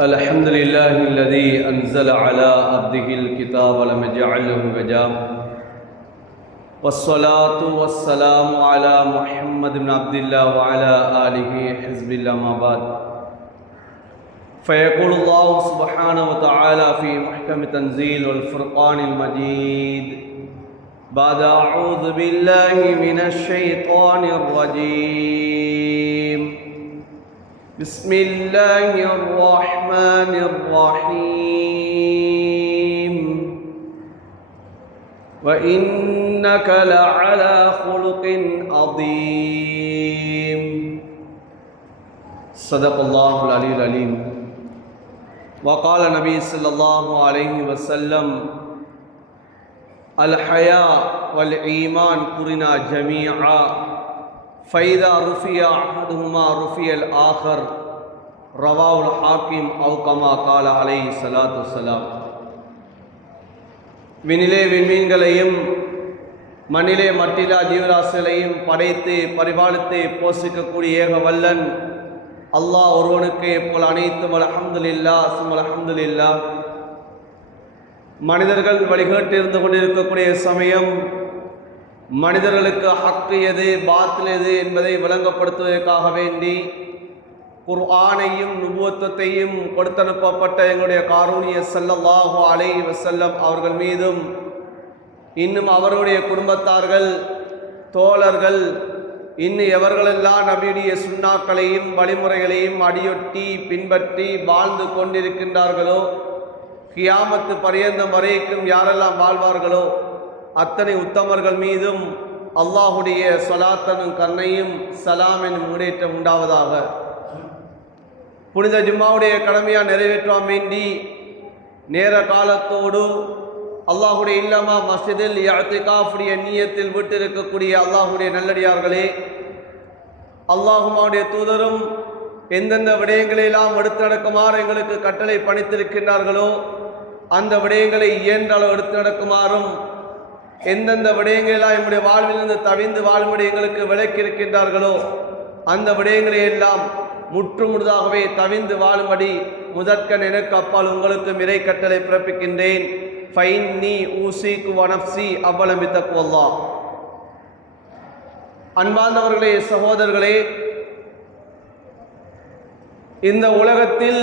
الحمد لله الذي أنزل على عبده الكتاب ولم يجعل له عوجا والصلاة والسلام على محمد بن عبد الله وعلى آله حزب الله ما بعد فيقول الله سبحانه وتعالى في محكم تنزيل والفرقان المجيد بعد أعوذ بالله من الشيطان الرجيم بسم الله الرحمن الرحيم وإنك لعلى خلق عظيم صدق الله العلي العليم وقال النبي صلى الله عليه وسلم الحياء والإيمان قرنا جميعا فإذا رفع أحدهما رفع الآخر رواه الحاكم أو كما قال عليه الصلاة والسلام. விண்ணிலே விண்மீன்களையும் மண்ணிலே மட்டிலா ஜீவராசிகளையும் படைத்து பரிபாலித்து போஷிக்கக்கூடிய ஏக வல்லன் அல்லாஹ் ஒருவனுக்கு போல் அனைத்தும் அல்ஹம்துலில்லாஹ் சும்ம அல்ஹம்துலில்லாஹ். மனிதர்கள் வழிகேட்டு இருந்து கொண்டிருக்கக்கூடிய சமயம் மனிதர்களுக்கு ஹக்கு எது பாத்தில் எது என்பதை விளங்கப்படுத்துவதற்காக வேண்டி குர்ஆனையும் நுபுவத்தையும் கொடுத்தனுப்பப்பட்ட எங்களுடைய காரூணிய ஸல்லல்லாஹு அலைஹி வஸல்லம் அவர்கள் மீதும் இன்னும் அவருடைய குடும்பத்தார்கள் தோழர்கள் இன்னும் எவர்களெல்லாம் நபியுடைய சுன்னாக்களையும் வழிமுறைகளையும் அடியொட்டி பின்பற்றி வாழ்ந்து கொண்டிருக்கின்றார்களோ கியாமத்து பரியந்தம் வரைக்கும் யாரெல்லாம் வாழ்வார்களோ அத்தனை உத்தமர்கள் மீதும் அல்லாஹுடைய ஸலாத்தனும் கருணையும் சலாமின் முன்னேற்றம் உண்டாவதாக. புனித ஜும்மாவுடைய கடமையாக நிறைவேற்றாம வேண்டி நேர காலத்தோடு அல்லாஹுடைய இல்லமா மஸ்ஜிதில் இஅ்திகாஃபுடைய நியத்தில் விட்டிருக்கக்கூடிய அல்லாஹுடைய நல்லடியார்களே, அல்லாஹுடைய தூதரும் எந்தெந்த விடயங்களெல்லாம் எடுத்து நடக்குமாறு எங்களுக்கு கட்டளை பணித்திருக்கின்றார்களோ அந்த விடயங்களை இயன்றால் எடுத்து நடக்குமாறும் எந்தெந்த விடயங்களெல்லாம் என்னுடைய வாழ்விலிருந்து தவிந்து வாழும்படி எங்களுக்கு விளக்கியிருக்கின்றார்களோ அந்த விடயங்களை எல்லாம் முற்றுமுழுதாகவே தவிந்து வாழும்படி முதற்கண் எனக்கு அப்பால் உங்களுக்கு மிரை கட்டளை பிறப்பிக்கின்றேன். ஃபைன்னி ஊசிக்கு வனப்சி அவ்வளம் தக்வல்லாஹ். அன்பார்ந்தவர்களே, சகோதரர்களே, இந்த உலகத்தில்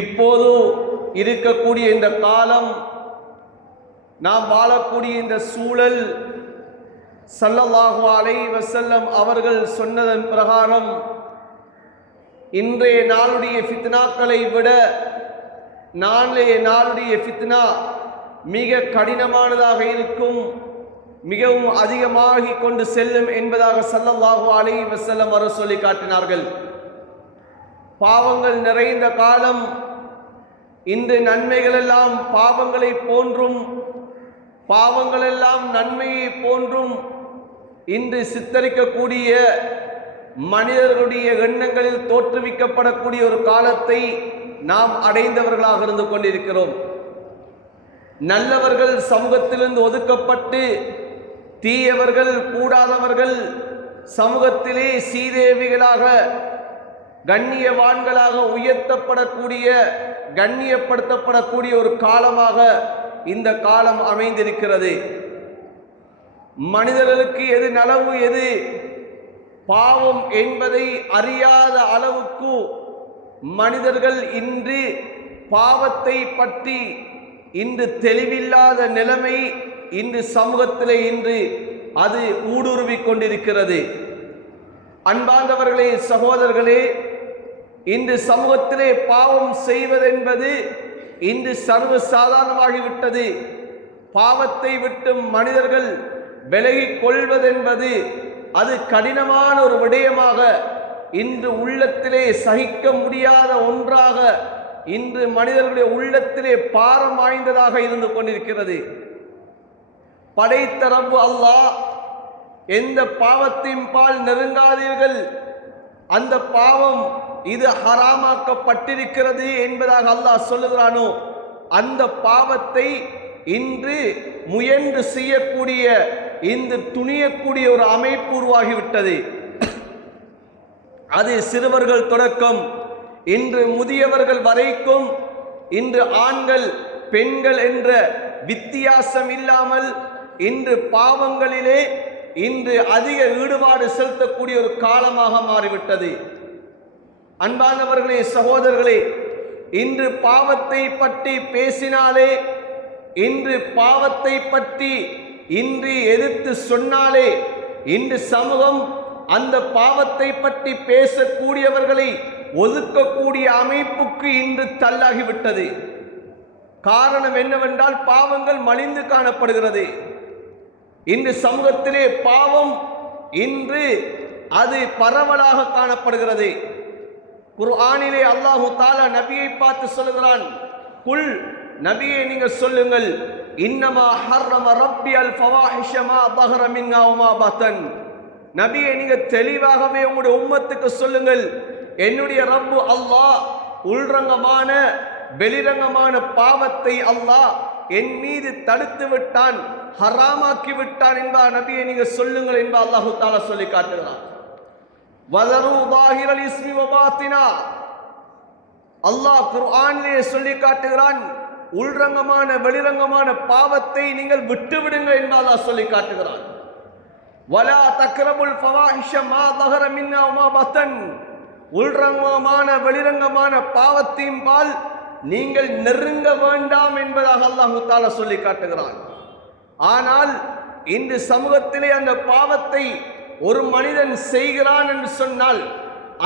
இப்போது இருக்கக்கூடிய இந்த காலம், நாம் வாழக்கூடிய இந்த சூழல் ஸல்லல்லாஹு அலைஹி வஸல்லம் அவர்கள் சொன்னதன் பிரகாரம் இன்றைய நாளுடைய ஃபித்னாக்களை விட நாளைய நாளுடைய ஃபித்னா மிக கடினமானதாக இருக்கும், மிகவும் அதிகமாகி கொண்டு செல்லும் என்பதாக ஸல்லல்லாஹு அலைஹி வஸல்லம் அவர்கள் சொல்லி காட்டினார்கள். பாவங்கள் நிறைந்த காலம், இன்று நன்மைகளெல்லாம் பாவங்களை போன்றும் பாவங்களெல்லாம் நன்மையை போன்றும் இன்று சித்தரிக்கக்கூடிய மனிதர்களுடைய எண்ணங்களில் தோற்றுவிக்கப்படக்கூடிய ஒரு காலத்தை நாம் அடைந்தவர்களாக இருந்து கொண்டிருக்கிறோம். நல்லவர்கள் சமூகத்திலிருந்து ஒதுக்கப்பட்டு தீயவர்கள் கூடாதவர்கள் சமூகத்திலே சீதேவிகளாக கண்ணியவான்களாக உயர்த்தப்படக்கூடிய கண்ணியப்படுத்தப்படக்கூடிய ஒரு காலமாக இந்த காலம் அமைந்திருக்கிறது. மனிதர்களுக்கு எது நலவு எது பாவம் என்பதை அறியாத அளவுக்கு மனிதர்கள் இன்று பாவத்தை பற்றி இன்று தெளிவில்லாத நிலைமை இன்று சமூகத்திலே இன்று அது ஊடுருவிக் கொண்டிருக்கிறது. அன்பார்ந்தவர்களே, சகோதரர்களே, இன்று சமூகத்திலே பாவம் செய்வதென்பது இன்று சர்வ சாதாரணமாகிவிட்டது. பாவத்தை விட்டும் மனிதர்கள் விலகிக் கொள்வதென்பது அது கடினமான ஒரு விடயமாக இன்று உள்ளத்திலே சகிக்க முடியாத ஒன்றாக இன்று மனிதர்களுடைய உள்ளத்திலே பாரம் வாய்ந்ததாக இருந்து கொண்டிருக்கிறது. படைத்த ரப்பு அல்லாஹ் எந்த பாவத்தின் பால் நெருங்காதீர்கள், அந்த பாவம் இது ஹராமாக்கப்பட்டிருக்கிறது என்பதாக அல்லாஹ் சொல்லுகிறானோ அந்த பாவத்தை இன்று முயன்று செய்யக்கூடிய இந்த துணியக்கூடிய ஒரு அமைப்பு உருவாகிவிட்டது. அது சிறுவர்கள் தொடக்கம் இன்று முதியவர்கள் வரைக்கும் இன்று ஆண்கள் பெண்கள் என்ற வித்தியாசம் இல்லாமல் இன்று பாவங்களிலே இன்று அதிக ஈடுபாடு செலுத்தக்கூடிய ஒரு காலமாக மாறிவிட்டது. அன்பானவர்களே, சகோதரர்களே, இன்று பாவத்தை பற்றி பேசினாலே, இன்று பாவத்தை பற்றி இன்று எதிர்த்து சொன்னாலே இன்று சமூகம் அந்த பாவத்தை பற்றி பேசக்கூடியவர்களை ஒதுக்கக்கூடிய அமைப்புக்கு இன்று தள்ளாகிவிட்டது. காரணம் என்னவென்றால் பாவங்கள் மலிந்து காணப்படுகிறது. இன்று சமூகத்திலே பாவம் இன்று அது பரவலாக காணப்படுகிறது. குர்ஆனிலே அல்லாஹு தஆலா நபியை பார்த்து சொல்கிறான், குல், நபியை நீங்கள் சொல்லுங்கள், இன்னமா ஹர்ரம ரப்பி அல் ஃபவாஹிஷ மா தஹர மின்ஹா வ மா பதன். நபியை நீங்கள் தெளிவாகவே உங்களுடைய உம்மத்துக்கு சொல்லுங்கள், என்னுடைய ரப்பு அல்லாஹ் உள்ரங்கமான வெளிரங்கமான பாவத்தை அல்லாஹ் என் மீது தடுத்து விட்டான், ஹராமாக்கி விட்டான் என்பார். நபியை நீங்கள் சொல்லுங்கள் என்பார் அல்லாஹு தஆலா சொல்லி காட்டுகிறான். வதரு தாஹிரல் இஸ்மி வ பாத்தினா, அல்லாஹ் குர்ஆனிலே சொல்லி காட்டுகிறான், உள்ரங்கமான வெளிரங்கமான பாவத்தை நீங்கள் விட்டுவிடுங்கள் என்று அல்லாஹ் சொல்லி காட்டுகிறான். வலா தக்ரபுல் ஃபவாஹிஷ மா தஹர மின்ஹா வ மா பதன், உள்ரங்கமான வெளிரங்கமான பாவத்தின் பால் நீங்கள் நெருங்க வேண்டாம் என்பதாக அல்லாஹ் தஆலா சொல்லி காட்டுகிறான். ஆனால் இன்று சமூகத்திலே அந்த பாவத்தை ஒரு மனிதன் செய்கிறான் என்று சொன்னால்,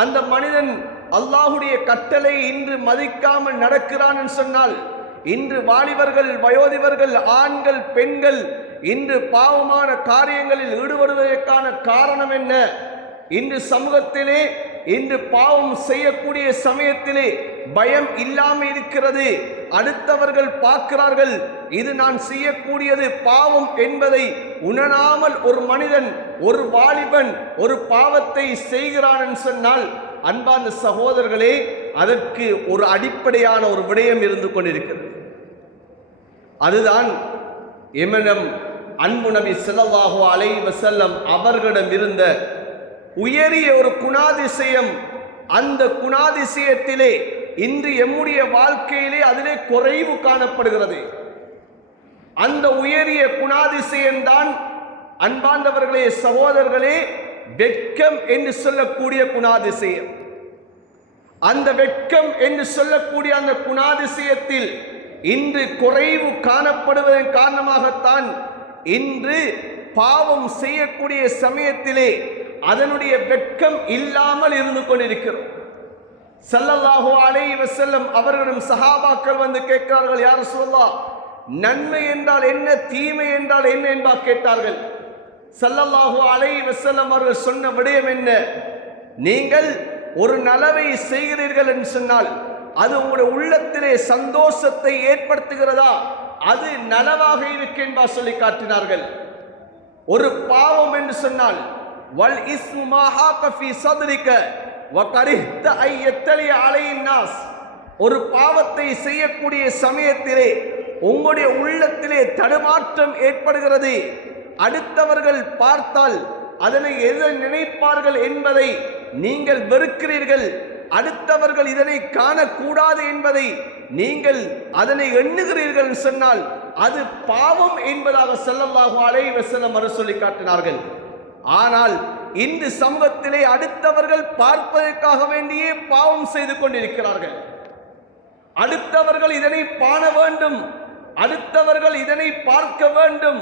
அந்த மனிதன் அல்லாஹுடைய கட்டளை இன்று மதிக்காமல் நடக்கிறான் என்று சொன்னால், இன்று வாலிபர்கள் வயோதிபர்கள் ஆண்கள் பெண்கள் இன்று பாவமான காரியங்களில் ஈடுபடுவதற்கான காரணம் என்ன? இன்று சமூகத்திலே இன்று பாவம் செய்யக்கூடிய சமயத்திலே பயம் இல்லாமல் இருக்கிறது. அடுத்தவர்கள் பார்க்கிறார்கள், இது நான் செய்யக்கூடியது பாவம் என்பதை உணராமல் ஒரு மனிதன் ஒரு வாலிபன் ஒரு பாவத்தை செய்கிறான் என்று சொன்னால், அன்பான சகோதரர்களே, அதற்கு ஒரு அடிப்படையான ஒரு விடயம் இருந்து கொண்டிருக்கிறது. அதுதான் எமனம் அன்பு நபி ஸல்லல்லாஹு அலைஹி வஸல்லம் அவர்களிடம் இருந்த உயரிய ஒரு குணாதிசயம். அந்த குணாதிசயத்திலே இன்று எம்முடைய வாழ்க்கையிலே அதிலே குறைவு காணப்படுகிறது. அந்த உயரிய குணாதிசயம்தான் அன்பார்ந்தவர்களே சகோதரர்களே வெட்கம் என்று சொல்லக்கூடிய குணாதிசயம். அந்த வெட்கம் என்று சொல்லக்கூடிய அந்த குணாதிசயத்தில் இன்று குறைவு காணப்படுவதன் காரணமாகத்தான் இன்று பாவம் செய்யக்கூடிய சமயத்திலே அதனுடைய வெட்கம் இல்லாமல் இருந்து கொண்டிருக்கிறோம். ஸல்லல்லாஹு அலைஹி வஸல்லம் அவர்களும் சஹாபாக்கள் வந்து கேட்கிறார்கள், யா ரசூலல்லாஹ், நன்மை என்றால் என்ன, தீமை என்றால் என்ன என்பா கேட்டார்கள். ஸல்லல்லாஹு அலைஹி வஸல்லம் அவர்கள் சொன்ன விடயம் என்ன? நீங்கள் ஒரு நலவை செய்கிறீர்கள் என்று சொன்னால் அது உங்களுடைய உள்ளத்திலே சந்தோஷத்தை ஏற்படுத்துகிறதா, அது நலவாக இருக்கு என்பா சொல்லி காட்டினார்கள். ஒரு பாவம் என்று சொன்னால் வல் இஸ்மு மா ஹாக ஃபீ ஸத்ரிக வ கரிஹ்த ஐ யத்தலி அலைன் நாஸ். ஒரு பாவத்தை செய்யக்கூடிய சமயத்திலே உங்களுடைய உள்ளத்திலே தடுமாற்றம் ஏற்படுகிறது. அடுத்தவர்கள் பார்த்தால் அதனை எதை நினைப்பார்கள் என்பதை நீங்கள் வெறுக்கிறீர்கள். அடுத்தவர்கள் இதனை காணக்கூடாது என்பதை நீங்கள் அதனை எண்ணுகிறீர்கள் சொன்னால் அது பாவம் என்பதாக ஸல்லல்லாஹு அலைஹி வஸல்லம் அவர்கள் சொல்லி காட்டினார்கள். ஆனால் இந்த சமூகத்திலே அடுத்தவர்கள் பார்ப்பதற்காக வேண்டியே பாவம் செய்து கொண்டிருக்கிறார்கள். அடுத்தவர்கள் இதனை காண வேண்டும், அடுத்தவர்கள் இதனை பார்க்க வேண்டும்,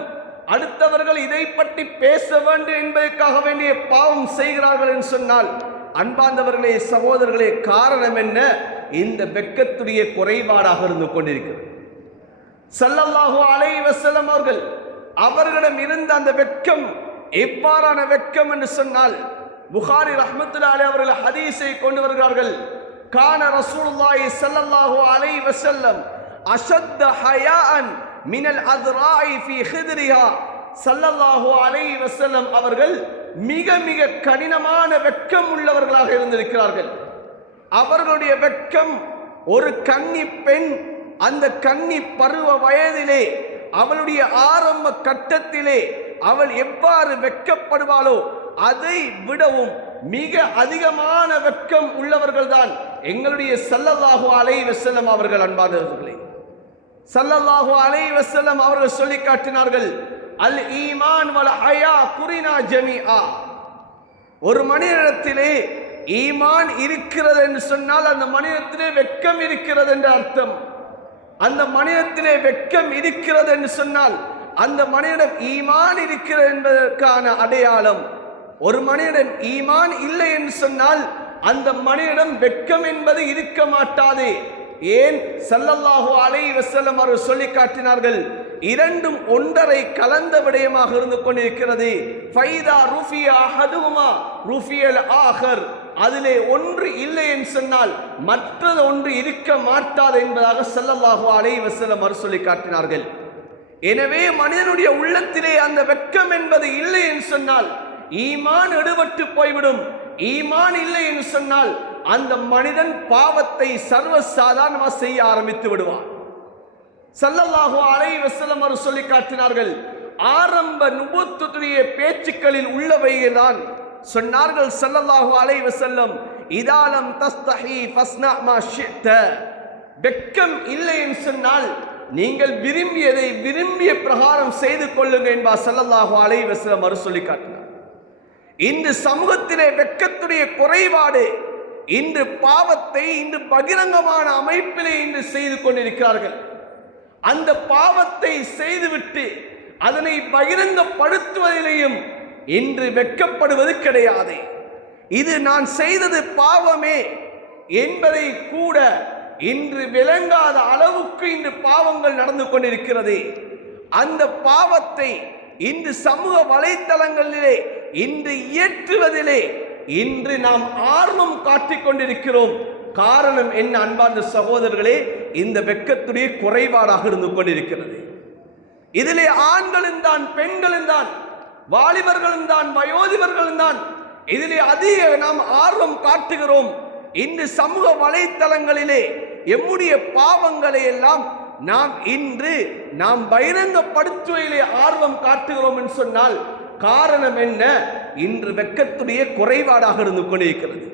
அடுத்தவர்கள் இதை பற்றி பேச வேண்டும் என்பதற்காக வேண்டிய பாவம் செய்கிறார்கள் என்று சொன்னால், அன்பார்ந்தவர்களே சகோதரர்களே, காரணம் என்ன? இந்த வெட்கத்துடைய குறைபாடாக இருந்து கொண்டிருக்கிறது. ஸல்லல்லாஹு அலைஹி வஸல்லம் அவர்களிடம் இருந்த அந்த வெட்கம் எவ்வாறான வெட்கம் என்று சொன்னால், புகாரி ரஹ்மத்துல்லாஹி அலைஹி அவர்கள் ஹதீஸை கொண்டு வருகிறார்கள். கான ரசூலுல்லாஹி ஸல்லல்லாஹு அலைஹி வஸல்லம் அஷத்த ஹயாஅன் மினல் அத்ராஇ ஃபீ ஹித்ரிஹா. ஸல்லல்லாஹு அலைஹி வஸல்லம் அவர்கள் மிக மிக கடினமான வெட்கம் உள்ளவர்களாக இருந்திருக்கிறார்கள். அவர்களுடைய வெட்கம் ஒரு கன்னி பெண் அந்த கன்னி பருவ வயதிலே அவளுடைய ஆரம்ப கட்டத்திலே அவள் எவ்வாறு வெட்கப்படுவாளோ அதை விடவும் மிக அதிகமான வெட்கம் உள்ளவர்கள் தான் எங்களுடைய ஸல்லல்லாஹு அலைஹி வஸல்லம் அவர்கள். அன்பானவர்களே, ஸல்லல்லாஹு அலைஹி வஸல்லம் அவர்கள் சொல்லி காட்டினார்கள், அல் ஈமான் வல் ஹயா குரினா ஜமீஆ. ஒரு மனிதனிடத்திலே ஈமான் இருக்கிறது என்று சொன்னால் அந்த மனிதத்திலே வெட்கம் இருக்கிறது என்ற அர்த்தம். அந்த மனிதத்திலே வெட்கம் இருக்கிறது என்று சொன்னால் அந்த மனிதன் ஈமான் இருக்கிறது என்பதற்கான அடையாளம். ஒரு மனிதன் ஈமான் இல்லை என்று சொன்னால் அந்த மனிதனிடம் வெட்கம் என்பது இருக்க மாட்டாது. ஏன்? ஸல்லல்லாஹு அலைஹி வஸல்லம் அவர்கள் சொல்லி காட்டினார்கள், இரண்டும் ஒன்றரை கலந்த விடயமாக இருந்து கொண்டிருக்கிறது. ஃபைதா ருஃபிய அஹதுமா ருஃபியல் ஆகர். அதிலே ஒன்று இல்லை என்று சொன்னால் மற்றது ஒன்று இருக்க மாட்டாது என்பதாக ஸல்லல்லாஹு அலைஹி வஸல்லம் அவர்கள் சொல்லி காட்டினார்கள். எனவே மனிதனுடைய உள்ளத்திலே அந்த வெட்கம் என்பது இல்லை என்று சொன்னால் ஈமான் எடுபட்டு போய்விடும். ஈமான் இல்லை என்று சொன்னால் அந்த மனிதன் பாவத்தை சர்வசாதாரணமாக செய்ய ஆரம்பித்து விடுவான். ஸல்லல்லாஹு அலைஹி வஸல்லம் அவர்கள் சொல்லி காட்டினார்கள், ஆரம்ப நுபுவத்துடைய பேச்சுக்களில் உள்ளவைதான் சொன்னார்கள். ஸல்லல்லாஹு அலைஹி வஸல்லம், இதாலம் தஸ்தஹி ஃபஸ்னா மா ஷி'த. வெட்கம் இல்லை என்று சொன்னால் நீங்கள் விரும்பியதை விரும்பிய பிரகாரம் செய்து கொள்ளுங்கள் என்பார் ஸல்லல்லாஹு அலைஹி வஸல்லம் அவர்கள் சொல்லி காட்டினார். இன்று சமூகத்திலே வெட்கத்துடைய குறைபாடு, இன்று பாவத்தை இன்று பகிரங்கமான அமைப்பிலே இன்று செய்து கொண்டிருக்கிறார்கள். அந்த பாவத்தை செய்துவிட்டு அதனை பகிரங்கப்படுத்துவதிலேயும் இன்று வெட்கப்படுவது கிடையாது. இது நான் செய்தது பாவமே என்பதை கூட இன்று விளங்காத அளவுக்கு இன்று பாவங்கள் நடந்து கொண்டிருக்கிறது. அந்த பாவத்தை இன்று சமூக வலைத்தளங்களிலே இன்று இயற்றுவதிலே இன்று நாம் ஆர்வம் காட்டிக் கொண்டிருக்கிறோம். காரணம் என்ன அன்பார்ந்த சகோதரர்களே? இந்த வெட்கத்துடைய குறைபாடாக இருந்து கொண்டிருக்கிறது. இதிலே ஆண்களும் தான், பெண்களும் தான், வாலிபர்களும் தான், வயோதிபர்களும் தான் இதிலே அதிக நாம் ஆர்வம் காட்டுகிறோம். இன்று சமூக வலைத்தளங்களிலே எம்முடைய பாவங்களை எல்லாம் நாம் பகிரங்கப்படுத்துவதிலே ஆர்வம் காட்டுகிறோம் என்று சொன்னால் காரணம் என்ன? இன்று வெட்கத்துடைய குறைபாடாக இருந்து கொண்டிருக்கிறது.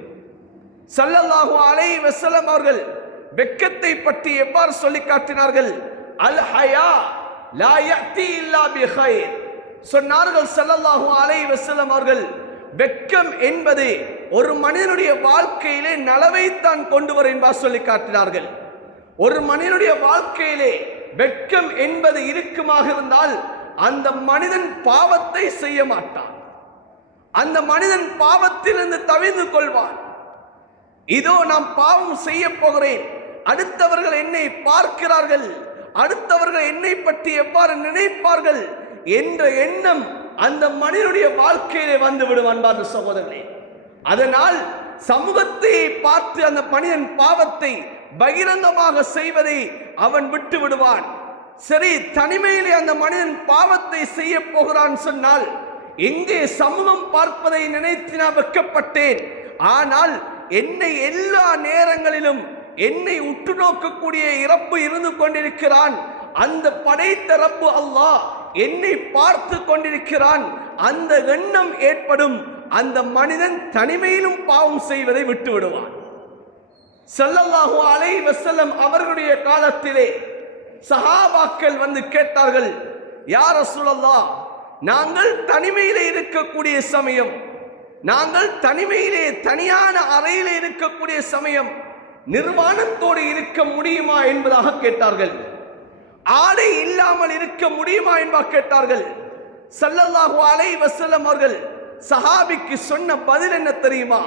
ஸல்லல்லாஹு அலைஹி வஸல்லம் அவர்கள் வெட்கத்தை பற்றி எவ்வாறு சொல்லி காட்டினார்கள்? அல் ஹயா லா யஅதி இல்லா பிகைர் சொன்னார்கள் ஸல்லல்லாஹு அலைஹி வஸல்லம் அவர்கள். வெட்கம் என்பது ஒரு மனிதனுடைய வாழ்க்கையிலே நலவைத்தான் கொண்டு வரும் என்பார் சொல்லி காட்டினார்கள். ஒரு மனிதனுடைய வாழ்க்கையிலே வெட்கம் என்பது இருக்குமாக இருந்தால் அந்த மனிதன் பாவத்தை செய்ய மாட்டான். அந்த மனிதன் பாவத்திலிருந்து தவிர்த்து கொள்வான். இதோ நான் பாவம் செய்ய போகிறேன், அடுத்தவர்கள் என்னை பார்க்கிறார்கள், அடுத்தவர்கள் என்னை பற்றி எவ்வாறு நினைப்பார்கள் என்ற எண்ணம் அந்த மனிதனுடைய வாழ்க்கையிலே வந்து விடும் அன்பார்ந்த சகோதரர்களே. அதனால் சமூகத்தை பார்த்து அந்த மனிதன் பாவத்தை பகிரங்கமாக செய்வதை அவன் விட்டு விடுவான். சரி, தனிமையிலே அந்த மனிதன் பாவத்தை செய்ய போகிறான் சொன்னால் எங்கே சமூகம் பார்ப்பதை நினைத்து நான் வெட்கப்பட்டேன், ஆனால் என்னை எல்லா நேரங்களிலும் என்னை உற்று நோக்கக்கூடிய ரப்பு இருந்து கொண்டிருக்கிறான், அந்த படைத்த ரப்பு அல்லாஹ் என்னை பார்த்து கொண்டிருக்கிறான், அந்த எண்ணம் ஏற்படும். அந்த மனிதன் தனிமையிலும் பாவம் செய்வதை விட்டு விடுவான். ஸல்லல்லாஹு அலைஹி வஸல்லம் அவர்களுடைய காலத்திலே சஹாபாக்கள் வந்து கேட்டார்கள், யா ரசூலல்லாஹ், நாங்கள் தனிமையிலே இருக்கக்கூடிய சமயம், நாங்கள் தனிமையிலே தனியான அறையிலே இருக்கக்கூடிய சமயம் நிர்வாணத்தோடு இருக்க முடியுமா என்பதாக கேட்டார்கள். ஆடை இல்லாமல் இருக்க முடியுமா என்பதாக கேட்டார்கள். ஸல்லல்லாஹு அலைஹி வஸல்லம் அவர்கள் சஹாபிக்கு சொன்ன பதில் என்ன தெரியுமா?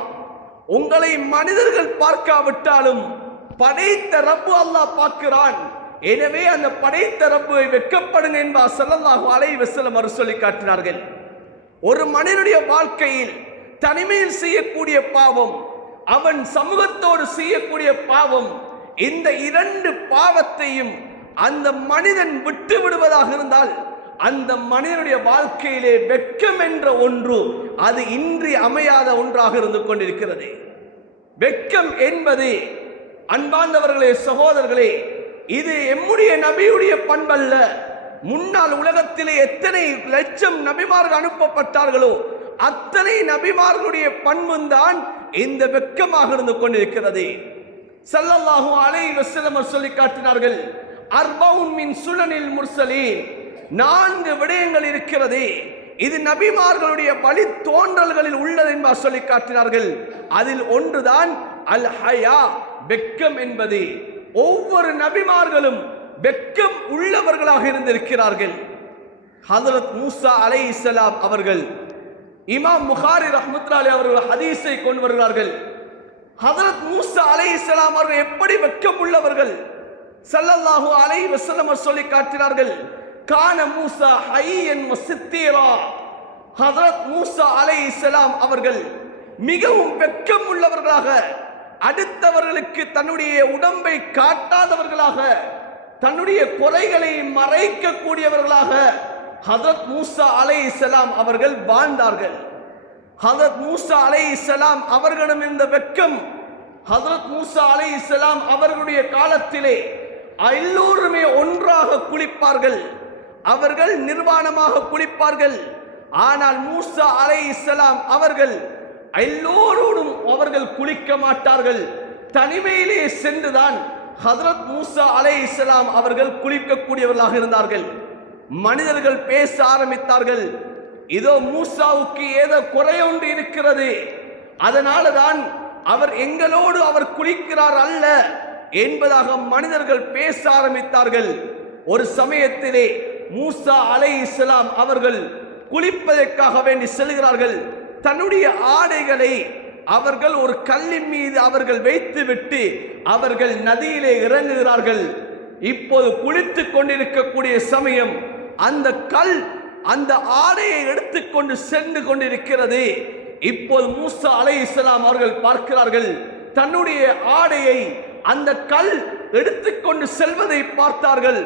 உங்களை மனிதர்கள் பார்க்காவிட்டாலும் படைத்த ரப்பு அல்லாஹ் பார்க்கிறான், எனவே அந்த படைத்த ரப்பை வெட்கப்படுங்க என்பார் ஸல்லல்லாஹு அலைஹி வஸல்லம் அவர்கள் சொல்லி காட்டினார்கள். ஒரு மனிதனுடைய வாழ்க்கையில் தனிமையில் செய்யக்கூடிய பாவம், அவன் சமூகத்தோடு செய்யக்கூடிய பாவம், இந்த இரண்டு பாவத்தையும் அந்த மனிதன் விட்டு விடுவதாக இருந்தால் அந்த மனிதனுடைய வாழ்க்கையிலே வெட்கம் என்ற ஒன்று அது இன்றி அமையாத ஒன்றாக இருந்து கொண்டிருக்கிறது. வெட்கம் என்பது அன்பார்ந்தவர்களே, சகோதரர்களே, இது எம்முடைய நபியுடைய பண்பல்ல. முன்னால் உலகத்திலே எத்தனை லட்சம் நபிமார்கள் அனுப்பப்பட்டார்களோ அத்தனை நபிமார்களுடைய பண்பும் தான் இந்த வெட்கமாக இருந்து கொண்டிருக்கிறது. ஸல்லல்லாஹு அலைஹி வஸல்லம் சொல்லி காட்டினார்கள், அர்பவுன் மின் சுனனில் முர்சலீன், 4 விடயங்கள் இருக்கிறது, இது நபிமார்களுடைய வழி தோன்றல்களில் உள்ளது என்பார் சொல்லி காட்டினார்கள். அதில் ஒன்றுதான் அல் ஹயா, வெக்கம் என்பது. ஒவ்வொரு நபிமார்களும் வெக்கம் உள்ளவர்களாக இருந்திருக்கிறார்கள். ஹஜ்ரத் மூசா அலைஹிஸ்ஸலாம் அவர்கள், இமாம் புகாரி ரஹ்மத்துல்லாஹி அவர்கள் ஹதீஸை கொண்டு வருகிறார்கள். ஹஜ்ரத் மூசா அலைஹிஸ்ஸலாம் அவர்கள் எப்படி வெக்கம் உள்ளவர்கள்? ஸல்லல்லாஹு அலைஹி வஸல்லம் சொல்லி காட்டினார்கள், கான மூசா ஹய்யன் வசித்தீரா. ஹஜ்ரத் மூசா அலைஹிஸ்ஸலாம் அவர்கள் மிகவும் வெக்கம் உள்ளவர்களாக, அடுத்தவர்களுக்கு தன்னுடைய உடம்பை காட்டாதவர்களாக, தன்னுடைய குறைகளை மறைக்க கூடியவர்களாக ஹஜ்ரத் மூசா அலைஹிஸ்ஸலாம் அவர்கள் வாழ்ந்தார்கள். ஹஜ்ரத் மூசா அலைஹிஸ்ஸலாம் அவர்களிடம் இருந்த வெக்கம், ஹஜ்ரத் மூசா அலைஹிஸ்ஸலாம் அவர்களுடைய காலத்திலே எல்லோருமே ஒன்றாக குளிப்பார்கள், அவர்கள் நிர்வாணமாக குளிப்பார்கள். ஆனால் மூசா அலைஹிஸ்ஸலாம் அவர்கள் எல்லோரோடும் அவர்கள் குளிக்க மாட்டார்கள், தனிமையிலே சென்றுதான் ஹஜ்ரத் மூசா அலைஹிஸ்ஸலாம் அவர்கள் குளிக்கக்கூடியவர்களாக இருந்தார்கள். மனிதர்கள் பேச ஆரம்பித்தார்கள், இதோ மூசாவுக்கு ஏதோ குறையொன்று இருக்கிறது, அதனால தான் அவர் எங்களோடு அவர் குளிக்கிறார் அல்ல என்பதாக மனிதர்கள் பேச ஆரம்பித்தார்கள். ஒரு சமயத்திலே மூசா அலைஹிஸ்ஸலாம் அவர்கள் குளிப்பதற்காக வேண்டி செல்கிறார்கள். தன்னுடைய ஆடைகளை அவர்கள் ஒரு கல்லின் மீது அவர்கள் வைத்துவிட்டு அவர்கள் நதியிலே இறங்குகிறார்கள். இப்போது குளித்துக் கொண்டிருக்கக்கூடிய சமயம் அந்த கல் அந்த ஆடையை எடுத்துக்கொண்டு சென்று கொண்டிருக்கிறது. இப்போது மூசா அலைஹிஸ்ஸலாம் அவர்கள் பார்க்கிறார்கள், தன்னுடைய ஆடையை அந்த கல் எடுத்துக்கொண்டு செல்வதை பார்த்தார்கள்.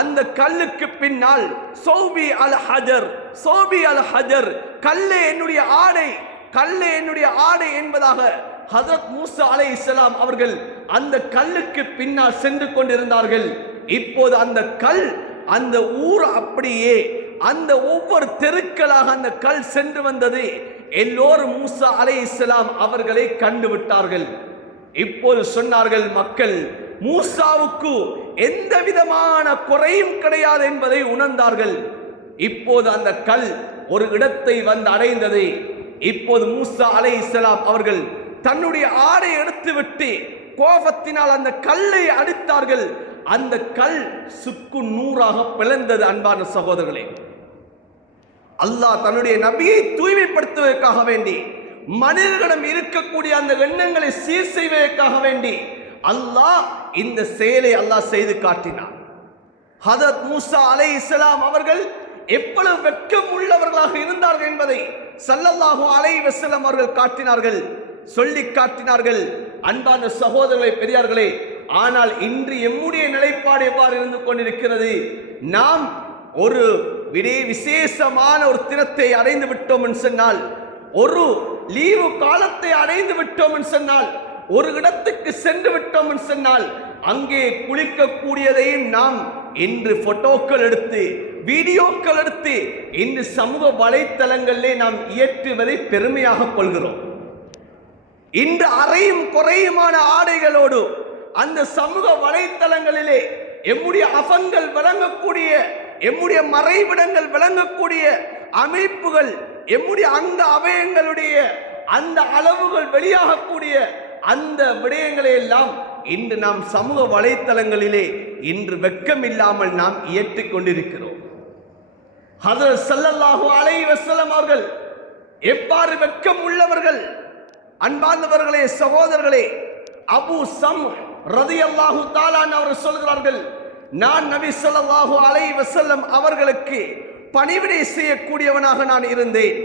அந்த கல்லுக்கு பின்னால் சௌபி அல் ஹஜர், சௌபி அல் ஹஜர், கல்லே என்னுடைய ஆடை, கல்லே என்னுடைய ஆடை என்பதாக ஹஜரத் மூசா அலைஹிஸ்ஸலாம் அவர்கள் அந்த கல்லுக்கு பின்னால் சென்று கொண்டிருந்தார்கள். இப்போது அந்த கல் அந்த ஊர் அப்படியே அந்த ஒவ்வொரு தெருக்களாக அந்த கல் சென்று வந்தது. எல்லோரும் மூசா அலைஹிஸ்ஸலாம் அவர்களை கண்டுவிட்டார்கள். இப்போது சொன்னார்கள் மக்கள், மூசாவுக்கு எந்த விதமான குறையும் கிடையாது என்பதை உணர்ந்தார்கள். இப்போது அந்த கல் ஒரு இடத்தை வந்து அடைந்தது. இப்போது மூசா அலைஹிஸ்ஸலாம் அவர்கள் தன்னுடைய ஆடை எடுத்துவிட்டு கோபத்தினால் அந்த கல்லை அடித்தார்கள். அந்த கல் சுக்கு நூறாக பிளந்தது. அன்பான சகோதரர்களே, அல்லாஹ் தன்னுடைய நபியை தூய்மைப்படுத்துவதற்காக வேண்டி, மனிதர்களிடம் இருக்கக்கூடிய அந்த எண்ணங்களை சீர் செய்வதற்காக வேண்டி அல்லாஹ் இந்த செயலை அல்லாஹ் செய்து காட்டினார். ஹஜரத் மூசா அலைஹிஸ்ஸலாம் அவர்கள் எவ்வளவு வெட்கம் உள்ளவர்களாக இருந்தார்கள் என்பதை ஸல்லல்லாஹு அலைஹி வஸல்லம் அவர்கள் காட்டினார்கள், சொல்லி காட்டினார்கள். அன்பான சகோதரர்களே, பெரியார்களே, ஆனால் இன்று எம்முடைய நிலைப்பாடு எவ்வாறு இருந்து கொண்டிருக்கிறது? நாம் ஒரு விசேஷமான ஒரு தினத்தை அடைந்து விட்டோம் என்று சொன்னால், ஒரு லீவு காலத்தை அடைந்து விட்டோம் என்று சொன்னால், ஒரு இடத்துக்கு சென்று விட்டோம் என்று சொன்னால், அங்கே குளிக்கக்கூடியதையும் நாம் இன்று போட்டோக்கள் எடுத்து வீடியோக்கள் எடுத்து இன்று சமூக வலைத்தளங்களிலே நாம் இயற்றுவதை பெருமையாக கொள்கிறோம். இன்று அறையும் குறையுமான ஆடைகளோடு அந்த சமூக வலைத்தளங்களிலே எம்முடைய அபங்கள் விளங்கக்கூடிய, எம்முடைய மறைவிடங்கள் விளங்கக்கூடிய அமைப்புகள், எம்முடைய அந்த அவயங்களுடைய அந்த அளவுகள் வெளியாகக்கூடிய அந்த விடயங்களை எல்லாம் இன்று நாம் சமூக வலைத்தளங்களிலே இன்று வெட்கம் இல்லாமல் நாம் இயற்றிக் கொண்டிருக்கிறோம். ஹஜ்ரத் ஸல்லல்லாஹு அலைஹி வஸல்லம் அவர்கள் எவ்வாறு வெட்கம் உள்ளவர்கள்? அன்பார்ந்தவர்களே, சகோதரர்களே, அபூ சம் ரலியல்லாஹு தஆலா அவர்கள் சொல்கிறார்கள், நான் நபி ஸல்லல்லாஹு அலைஹி வஸல்லம் அவர்களுக்கு பணிவிடை செய்யக்கூடியவனாக நான் இருந்தேன்.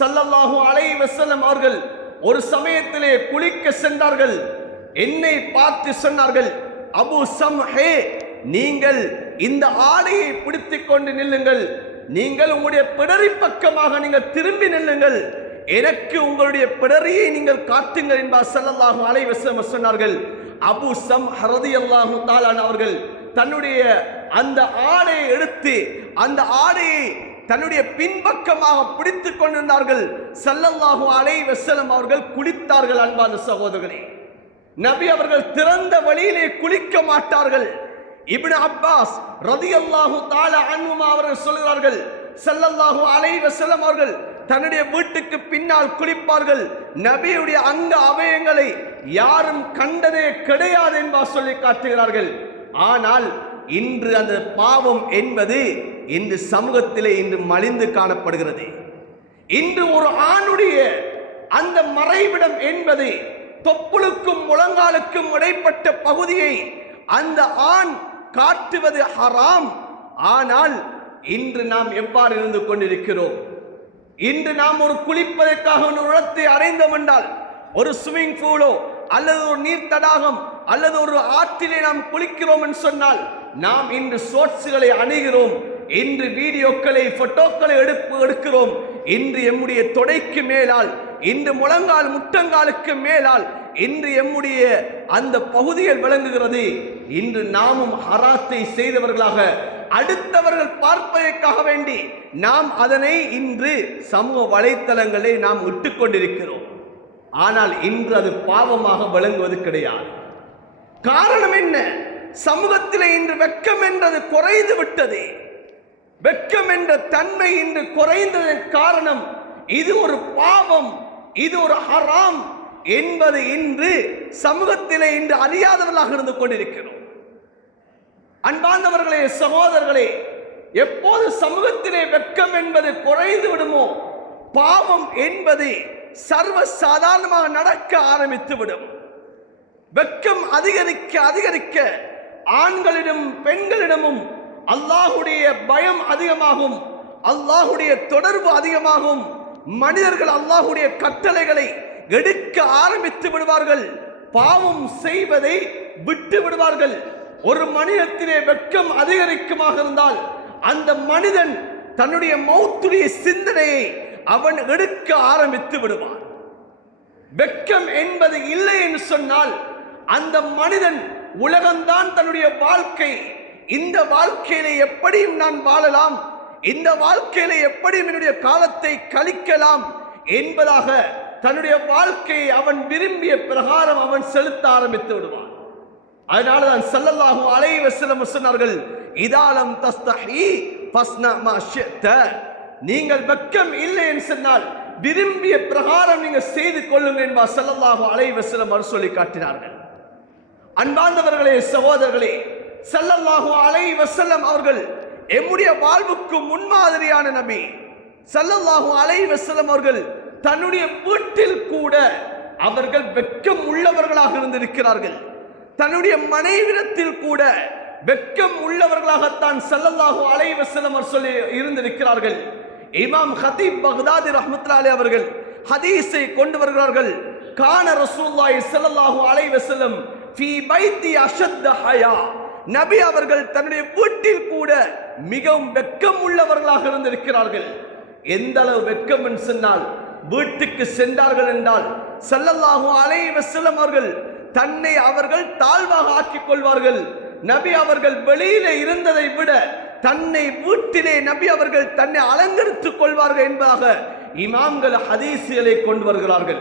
ஸல்லல்லாஹு அலைஹி வஸல்லம் அவர்கள் ஒரு சமயத்திலே குளிக்க சென்றார்கள். என்னை பார்த்து சொன்னார்கள், அபூ சம்ஹே, நீங்கள் இந்த ஆடையை பிடித்துக் கொண்டு நில்லுங்கள், நீங்கள் உங்களுடைய பிடரி பக்கமாக நீங்கள் திரும்பி நில்லுங்கள், எனக்கு உங்களுடைய பிடரியை நீங்கள் காட்டுங்கள் என்பார் ஸல்லல்லாஹு அலைஹி வஸல்லம் சொன்னார்கள். அபூ சம் ரலியல்லாஹு தஆலா அவர்கள் தன்னுடைய அந்த ஆடையை எடுத்து அந்த ஆடையை தன்னுடைய பின்பக்கமாக பிடித்துக் கொண்டிருந்தார்கள். ஸல்லல்லாஹு அலைஹி வஸல்லம் அவர்கள் குளித்தார்கள். அன்பான சகோதரர்களே, நபி அவர்கள் திறந்த வழியிலே குளிக்க மாட்டார்கள். இப்னு அப்பாஸ் ரலியல்லாஹு தஆலா அன்ஹுமா அவர்கள் சொல்கிறார்கள், ஸல்லல்லாஹு அலைஹி வஸல்லம் அவர்கள் தன்னுடைய வீட்டுக்கு பின்னால் குளிப்பார்கள். நபியுடைய அங்க அவயங்களை யாரும் கண்டதே கிடையாது என்பார் சொல்லி காட்டுகிறார்கள். ஆனால் இன்று அந்த பாவம் என்பது இந்த சமூகத்திலே இன்று மலிந்து காணப்படுகிறது. இன்று ஒரு ஆணுடைய அந்த மறைவிடம் என்பது தொப்புளுக்கும் முழங்காலுக்கும் இடைப்பட்ட பகுதியை அந்த ஆண் காட்டுவது ஹராம். ஆனால் இன்று நாம் எவ்வாறு இருந்து கொண்டிருக்கிறோம்? இன்று நாம் ஒரு குளிப்பதற்காக ஒரு இடத்தை அடைந்தோம் என்றால், ஒரு ஸ்விமிங் பூலோ அல்லது ஒரு நீர் தடாகம் அல்லது ஒரு ஆற்றிலே நாம் குளிக்கிறோம் என்று சொன்னால், நாம் இன்று ஷோர்ட்ஸ்களை அணிகிறோம், இன்று வீடியோக்களை போட்டோக்களை எடுக்கிறோம். இன்று எம்முடைய தொடைக்கு மேலால், இன்று முழங்கால் முட்டங்காலுக்கு மேலால் இன்று எம்முடைய அந்த பகுதிகள் விளங்குகிறது. இன்று நாமும் ஹராத்தை செய்தவர்களாக அடுத்தவர்கள் பார்ப்பதற்காக வேண்டி நாம் அதனை இன்று சமூக வலைத்தளங்களை நாம் விட்டுக் கொண்டிருக்கிறோம். ஆனால் இன்று அது பாவமாக விளங்குவது கிடையாது. காரணம் என்ன? சமூகத்தில் இன்று வெட்கம் என்றது குறைந்து விட்டது. வெட்கம் என்ற தன்மை இன்று குறைந்ததற்கு காரணம் இது ஒரு பாவம், இது ஒரு ஹராம் என்பது இன்று சமூகத்திலே இன்று அறியாதவர்களாக இருந்து கொண்டிருக்கிறோம். அன்பார்ந்தவர்களே, சகோதரர்களே, எப்போது சமூகத்திலே வெட்கம் என்பது குறைந்து விடுமோ, பாவம் என்பது சர்வ சாதாரணமாக நடக்க ஆரம்பித்து விடும். வெட்கம் அதிகரிக்க அதிகரிக்க ஆண்களிடம் பெண்களிடமும் அல்லாஹுடைய பயம் அதிகமாகும், அல்லாஹுடைய தொடர்பு அதிகமாகும். மனிதர்கள் அல்லாஹுடைய கட்டளைகளை எடுக்க ஆரம்பித்து விடுவார்கள், பாவம் செய்வதை விட்டு விடுவார்கள். ஒரு மனிதத்திலே வெட்கம் அதிகரிக்குமாக இருந்தால் அந்த மனிதன் தன்னுடைய மௌத்துடைய சிந்தனையை அவன் எடுக்க ஆரம்பித்து விடுவான். வெட்கம் என்பது இல்லை என்று சொன்னால் அந்த மனிதன் உலகம்தான் தன்னுடைய வாழ்க்கை, இந்த வாழ்க்கையிலே எப்படியும் நான் வாழலாம், இந்த வாழ்க்கையிலே எப்படியும் என்னுடைய காலத்தை கழிக்கலாம் என்பதாக தன்னுடைய வாழ்க்கையை அவன் விரும்பிய பிரகாரம் அவன் செலுத்த ஆரம்பித்து விடுவான். அதனாலதான் ஸல்லல்லாஹு அலைஹி வஸல்லம் சொன்னார்கள், இதாலம் தஸ்தஹி ஃபஸ்னா மா ஷிஅத. நீங்கள் வெட்கம் இல்லை என்று சொன்னால் விரும்பிய பிரகாரம் நீங்கள் செய்து கொள்ளுங்கள் என்பார் ஸல்லல்லாஹு அலைஹி வஸல்லம் அவர் சொல்லி காட்டினார்கள். அன்பார்ந்தவர்களே, சகோதரர்களே, ஸல்லல்லாஹு அலைஹி வஸல்லம் அவர்கள் எம்முடைய வாழ்வுக்கு முன்மாதிரியான நபி. ஸல்லல்லாஹு அலைஹி வஸல்லம் அவர்கள் தன்னுடைய வீட்டில் கூட அவர்கள் வெட்கம் உள்ளவர்களாக இருந்திருக்கிறார்கள். தன்னுடைய மனைவிடத்தில் கூட வெட்கம் உள்ளவர்களாகத்தான் ஸல்லல்லாஹு அலைஹி வஸல்லம் அவர் சொல்லி இருந்திருக்கிறார்கள். இமாம் ஹதீப் பக்தாதி ரஹ்மத்துல்லாஹி அலைஹி அவர்கள் ஹதீஸை கொண்டு வருகிறார்கள். கான ரசூலுல்லாஹி ஸல்லல்லாஹு அலைஹி வஸல்லம் ஃபீ பைத்தி அஷத்த ஹயா. நபி அவர்கள் தன்னுடைய வீட்டில் கூட மிகவும் வெட்கம் உள்ளவர்களாக இருந்திருக்கிறார்கள். எந்த அளவு வெட்கம் என்று சொன்னால், வீட்டுக்கு சென்றார்கள் என்றால் ஸல்லல்லாஹு அலைஹி வஸல்லம் அவர்கள் தன்னை அவர்கள் தாழ்வாக ஆக்கிக் கொள்வார்கள். நபி அவர்கள் வெளியிலே இருந்ததை விட தன்னை வீட்டிலே நபி அவர்கள் தன்னை அலங்கரித்துக் கொள்வார்கள் என்பதாக இமாம்கள் ஹதீஸ்களை கொண்டு வருகிறார்கள்.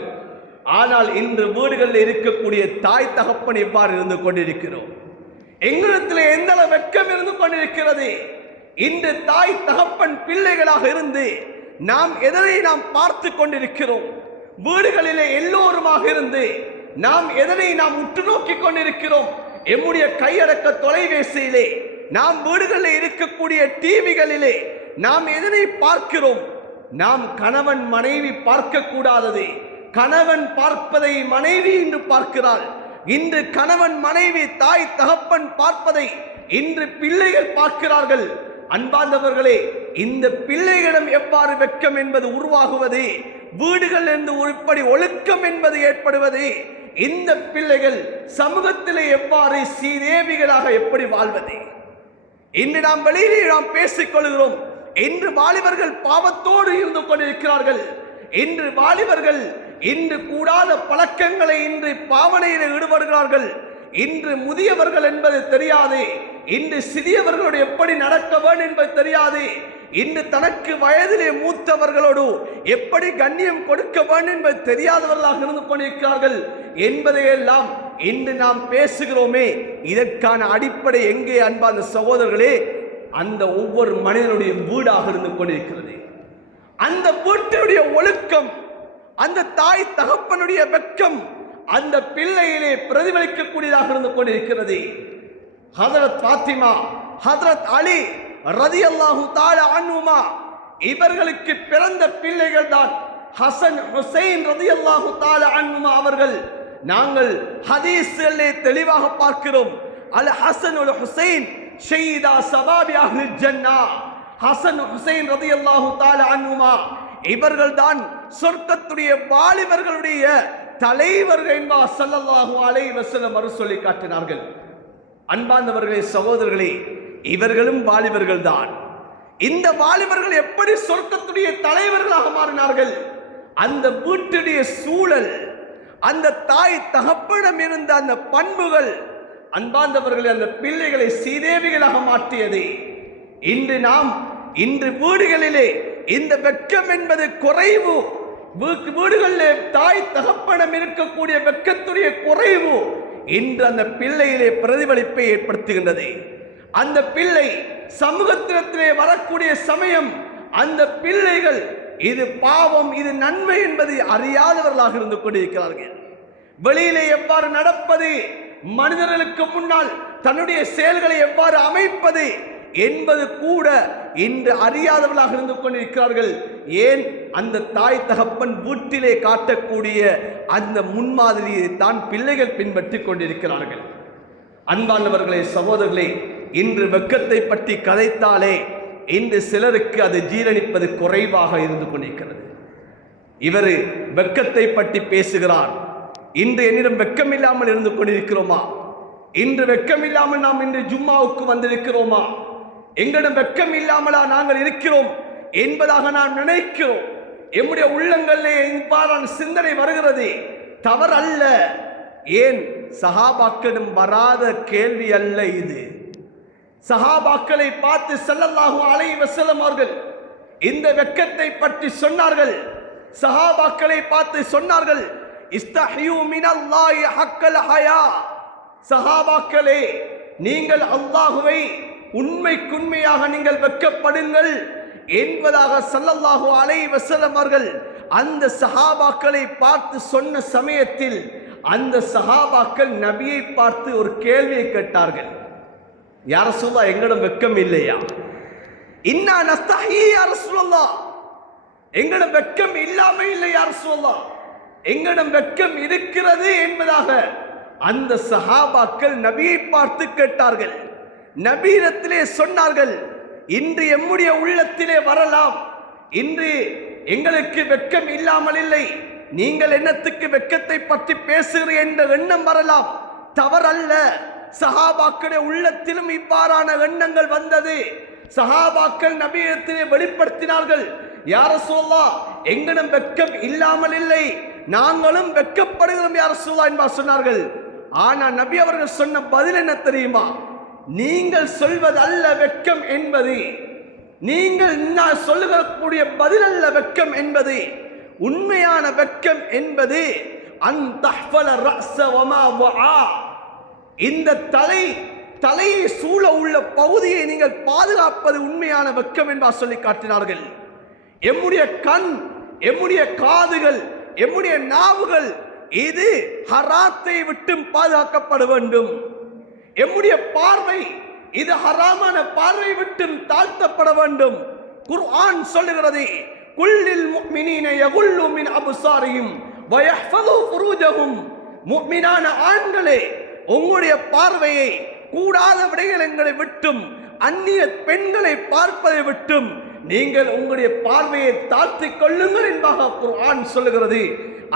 ஆனால் இன்று வீடுகளில் இருக்கக்கூடிய தாய் தகப்பன் எவ்வாறு இருந்து கொண்டிருக்கிறோம்? எங்களிடத்தில் எந்த அளவு வெட்கம் இருந்து கொண்டிருக்கிறது? இன்று தாய் தகப்பன் பிள்ளைகளாக இருந்து நாம் எதனை நாம் பார்த்து கொண்டிருக்கிறோம்? வீடுகளிலே எல்லோருமாக இருந்து நாம் எதனை நாம் உற்று நோக்கி கொண்டிருக்கிறோம்? எம்முடைய கையடக்க தொலைபேசியிலே, நாம் வீடுகளில் இருக்கக்கூடிய டிவிகளிலே நாம் எதனை பார்க்கிறோம்? நாம் கணவன் மனைவி பார்க்க கூடாதது, கணவன் பார்ப்பதை மனைவி இன்று பார்க்கிறாள். இன்று கணவன் மனைவி தாய் தகப்பன் பார்ப்பதை இன்று பிள்ளைகள் பார்க்கிறார்கள். அன்பார்ந்தவர்களே, இந்த பிள்ளைகளிடம் எவ்வாறு வெட்கம் என்பது உருவாகுவது? வீடுகள் என்று இப்படி ஒழுக்கம் என்பது ஏற்படுவது? இந்த பிள்ளைகள் சமூகத்திலே எவ்வாறு சீதேவிகளாக எப்படி வாழ்வது? இன்று நாம் வெளியிலே நாம் பேசிக் கொள்கிறோம். இன்று வாலிபர்கள் பாவத்தோடு இருந்து கொண்டிருக்கிறார்கள். இன்று வாலிபர்கள் இன்று கூடாத பழக்கங்களை இன்று பாவனையில் ஈடுபடுகிறார்கள். இன்று முதியவர்கள் என்பது தெரியாது, இன்று சிறியவர்களோடு எப்படி நடக்க வேண்டும் என்பது தெரியாது, இன்று தனக்கு வயதிலே மூத்தவர்களோடு எப்படி கண்ணியம் கொடுக்க வேண்டும் என்பது தெரியாதவர்களாக இருந்து கொண்டிருக்கிறார்கள் என்பதையெல்லாம் இன்று நாம் பேசுகிறோமே, இதற்கான அடிப்படை எங்கே அன்பான சகோதரர்களே? அந்த ஒவ்வொரு மனிதனுடைய வீடாக இருந்து கொண்டிருக்கிறது. அந்த வீட்டினுடைய ஒழுக்கம், அந்த தாய் தகப்பனுடைய வெட்கம் அந்த பிள்ளையிலே பிரதிபலிக்கக்கூடியதாக இருந்து கொண்டிருக்கிறது. ஹதரத் ஃபாத்திமா, ஹதரத் அலி ரலியல்லாஹு தஆலா அன்ஹுமா இவர்களுக்கு பிறந்த பிள்ளைகள் தான் ஹசன் ஹுசைன் ரலியல்லாஹு தஆலா அன்ஹுமா அவர்கள். நாங்கள் ஹதீஸிலே தெளிவாக பார்க்கிறோம், அல் ஹசன் அல் ஹுசைன் ஷஹீதா ஸபாபி அஹ்லில் ஜன்னah. ஹசன் ஹுசைன் ரலியல்லாஹு தஆலா அன்ஹுமா இவர்கள் தான் சொர்க்கத்துடைய வாலிபர்களுடைய தலைவர்கள் என்பார் ஸல்லல்லாஹு அலைஹி வஸல்லம் அவர்கள் சொல்லி காட்டினார்கள். அன்பார்ந்தவர்களே, சகோதரர்களே, இவர்களும் வாலிபர்கள் தான். இந்த வாலிபர்கள் எப்படி சொர்க்கத்துடைய தலைவர்களாக மாறினார்கள்? அந்த வீட்டுடைய சூழல், அந்த தாய் தகப்பனிடம் இருந்த அந்த பண்புகள் அன்பார்ந்தவர்களே அந்த பிள்ளைகளை சீதேவிகளாக மாற்றியது. இன்று வீடுகளிலே இந்த வெட்கம் என்பது குறைவு. வீடுகளிலே தாய் தகப்பனிடம் இருக்கக்கூடிய வெட்கத்துடைய குறைவு இன்று அந்த பிள்ளையிலே பிரதிபலிப்பை ஏற்படுத்துகின்றது. அந்த பிள்ளை சமூகத்திலே வரக்கூடிய சமயம் அந்த பிள்ளைகள் இது பாவம், இது நன்மை என்பதை அறியாதவர்களாக இருந்து கொண்டிருக்கிறார்கள். வெளியிலே எவ்வாறு நடப்பது, மனிதர்களுக்கு முன்னால் தன்னுடைய செயல்களை எவ்வாறு அமைப்பது என்பது கூட இன்று அறியாதவர்களாக இருந்து கொண்டிருக்கிறார்கள். ஏன்? அந்த தாய் தகப்பன் வீட்டிலே காட்டக்கூடிய அந்த முன்மாதிரியை தான் பிள்ளைகள் பின்பற்றி கொண்டிருக்கிறார்கள். அன்பானவர்களே, சகோதரர்களே, இன்று வெட்கத்தை பற்றி கதைத்தாலே இன்று சிலருக்கு அது ஜீரணிப்பது குறைவாக இருந்து கொண்டிருக்கிறது. இவர் வெட்கத்தை பற்றி பேசுகிறார். இன்று என்னிடம் வெட்கம் இல்லாமல் இருந்து கொண்டிருக்கிறோமா? இன்று வெட்கம் இல்லாமல் நாம் இன்று ஜும்மாவுக்கு வந்திருக்கிறோமா? எங்களிடம் வெட்கம் இல்லாமலா நாங்கள் இருக்கிறோம் என்பதாக நாம் நினைக்கிறோம். எம்முடைய உள்ளங்களிலே இவ்வாறான சிந்தனை வருகிறது. தவறல்ல. ஏன்? சஹாபாக்களிடம் வராத கேள்வி அல்ல இது. சஹாபாக்களை பார்த்து ஸல்லல்லாஹு அலைஹி வஸல்லம் அவர்கள் இந்த வெட்கத்தை பற்றி சொன்னார்கள். சஹாபாக்களை பார்த்து சொன்னார்கள், இஸ்தஹியூ மினல்லாஹி ஹக்கல் ஹயா. சஹாபாக்களே, நீங்கள் அல்லாஹுவை உண்மைக்குண்மையாக நீங்கள் வெட்கப்படுங்கள் என்பதாக ஸல்லல்லாஹு அலைஹி வஸல்லம் அவர்கள் அந்த சஹாபாக்களை பார்த்து சொன்ன சமயத்தில் அந்த சஹாபாக்கள் நபியை பார்த்து ஒரு கேள்வியை கேட்டார்கள். யா ரசூலல்லாஹ், எங்களிடம் வெட்கம் இல்லையா? இன்னா நஸ்தஹி யா ரசூலல்லாஹ், எங்களிடம் வெட்கம் இல்லாம இல்லை யா ரசூலல்லாஹ், எங்களிடம் வெட்கம் இருக்கிறது என்பதாக அந்த சஹாபாக்கள் நபியை பார்த்து கேட்டார்கள். நபியிடத்திலே சொன்னார்கள், இன்று எம்முடைய உள்ளத்திலே வரலாம், இன்று எங்களுக்கு வெட்கம் இல்லாமல் இல்லை, நீங்கள் என்னத்துக்கு வெட்கத்தை பற்றி பேசுகிறீர்கள் என்ற எண்ணம் வரலாம். தவறல்ல. சஹாபாக்களுடைய உள்ளத்திலும் இவ்வாறான எண்ணங்கள் வந்தது. சஹாபாக்கள் நபியிடத்திலே வெளிப்படுத்தினார்கள், யா ரசூலல்லாஹ், எங்களிடம் வெட்கம் இல்லாமல் இல்லை, நாங்களும் வெட்கப்படுகிறோம் யா ரசூலல்லாஹ் என்பார் சொன்னார்கள். ஆனா நபி அவர்கள் சொன்ன பதில் என்ன தெரியுமா? நீங்கள் சொல்வது அல்ல வெட்கம் என்பது, நீங்கள் சொல்லுகக்கூடிய பதில் அல்ல வெட்கம் என்பது. உண்மையான வெட்கம் என்பது இந்த தலையை சூழ உள்ள பகுதியை நீங்கள் பாதுகாப்பது உண்மையான வெட்கம் என்பார் சொல்லி காட்டினார்கள். எம்முடைய கண், எம்முடைய காதுகள், எம்முடைய நாவுகள் இது ஹராத்தை விட்டு பாதுகாக்கப்பட வேண்டும். எம்முடைய பார்வை இது ஹராமான பார்வை விட்டு தாழ்த்தப்பட வேண்டும். குர்ஆன் சொல்லுகிறது, குல்லில் முஃமினீன யகுல்லு மின் அப்சாரிஹிம் வ யஹ்ஃபது ஃபுரூஜஹும். முஃமினான ஆண்களே, உங்களுடைய பார்வையை கூடாத விடயங்களை விட்டும் அந்நிய பெண்களை பார்ப்பதை விட்டும் நீங்கள் உங்களுடைய பார்வையை தாழ்த்திக் கொள்ளுங்கள் என்பதாக குர்ஆன் சொல்லுகிறது.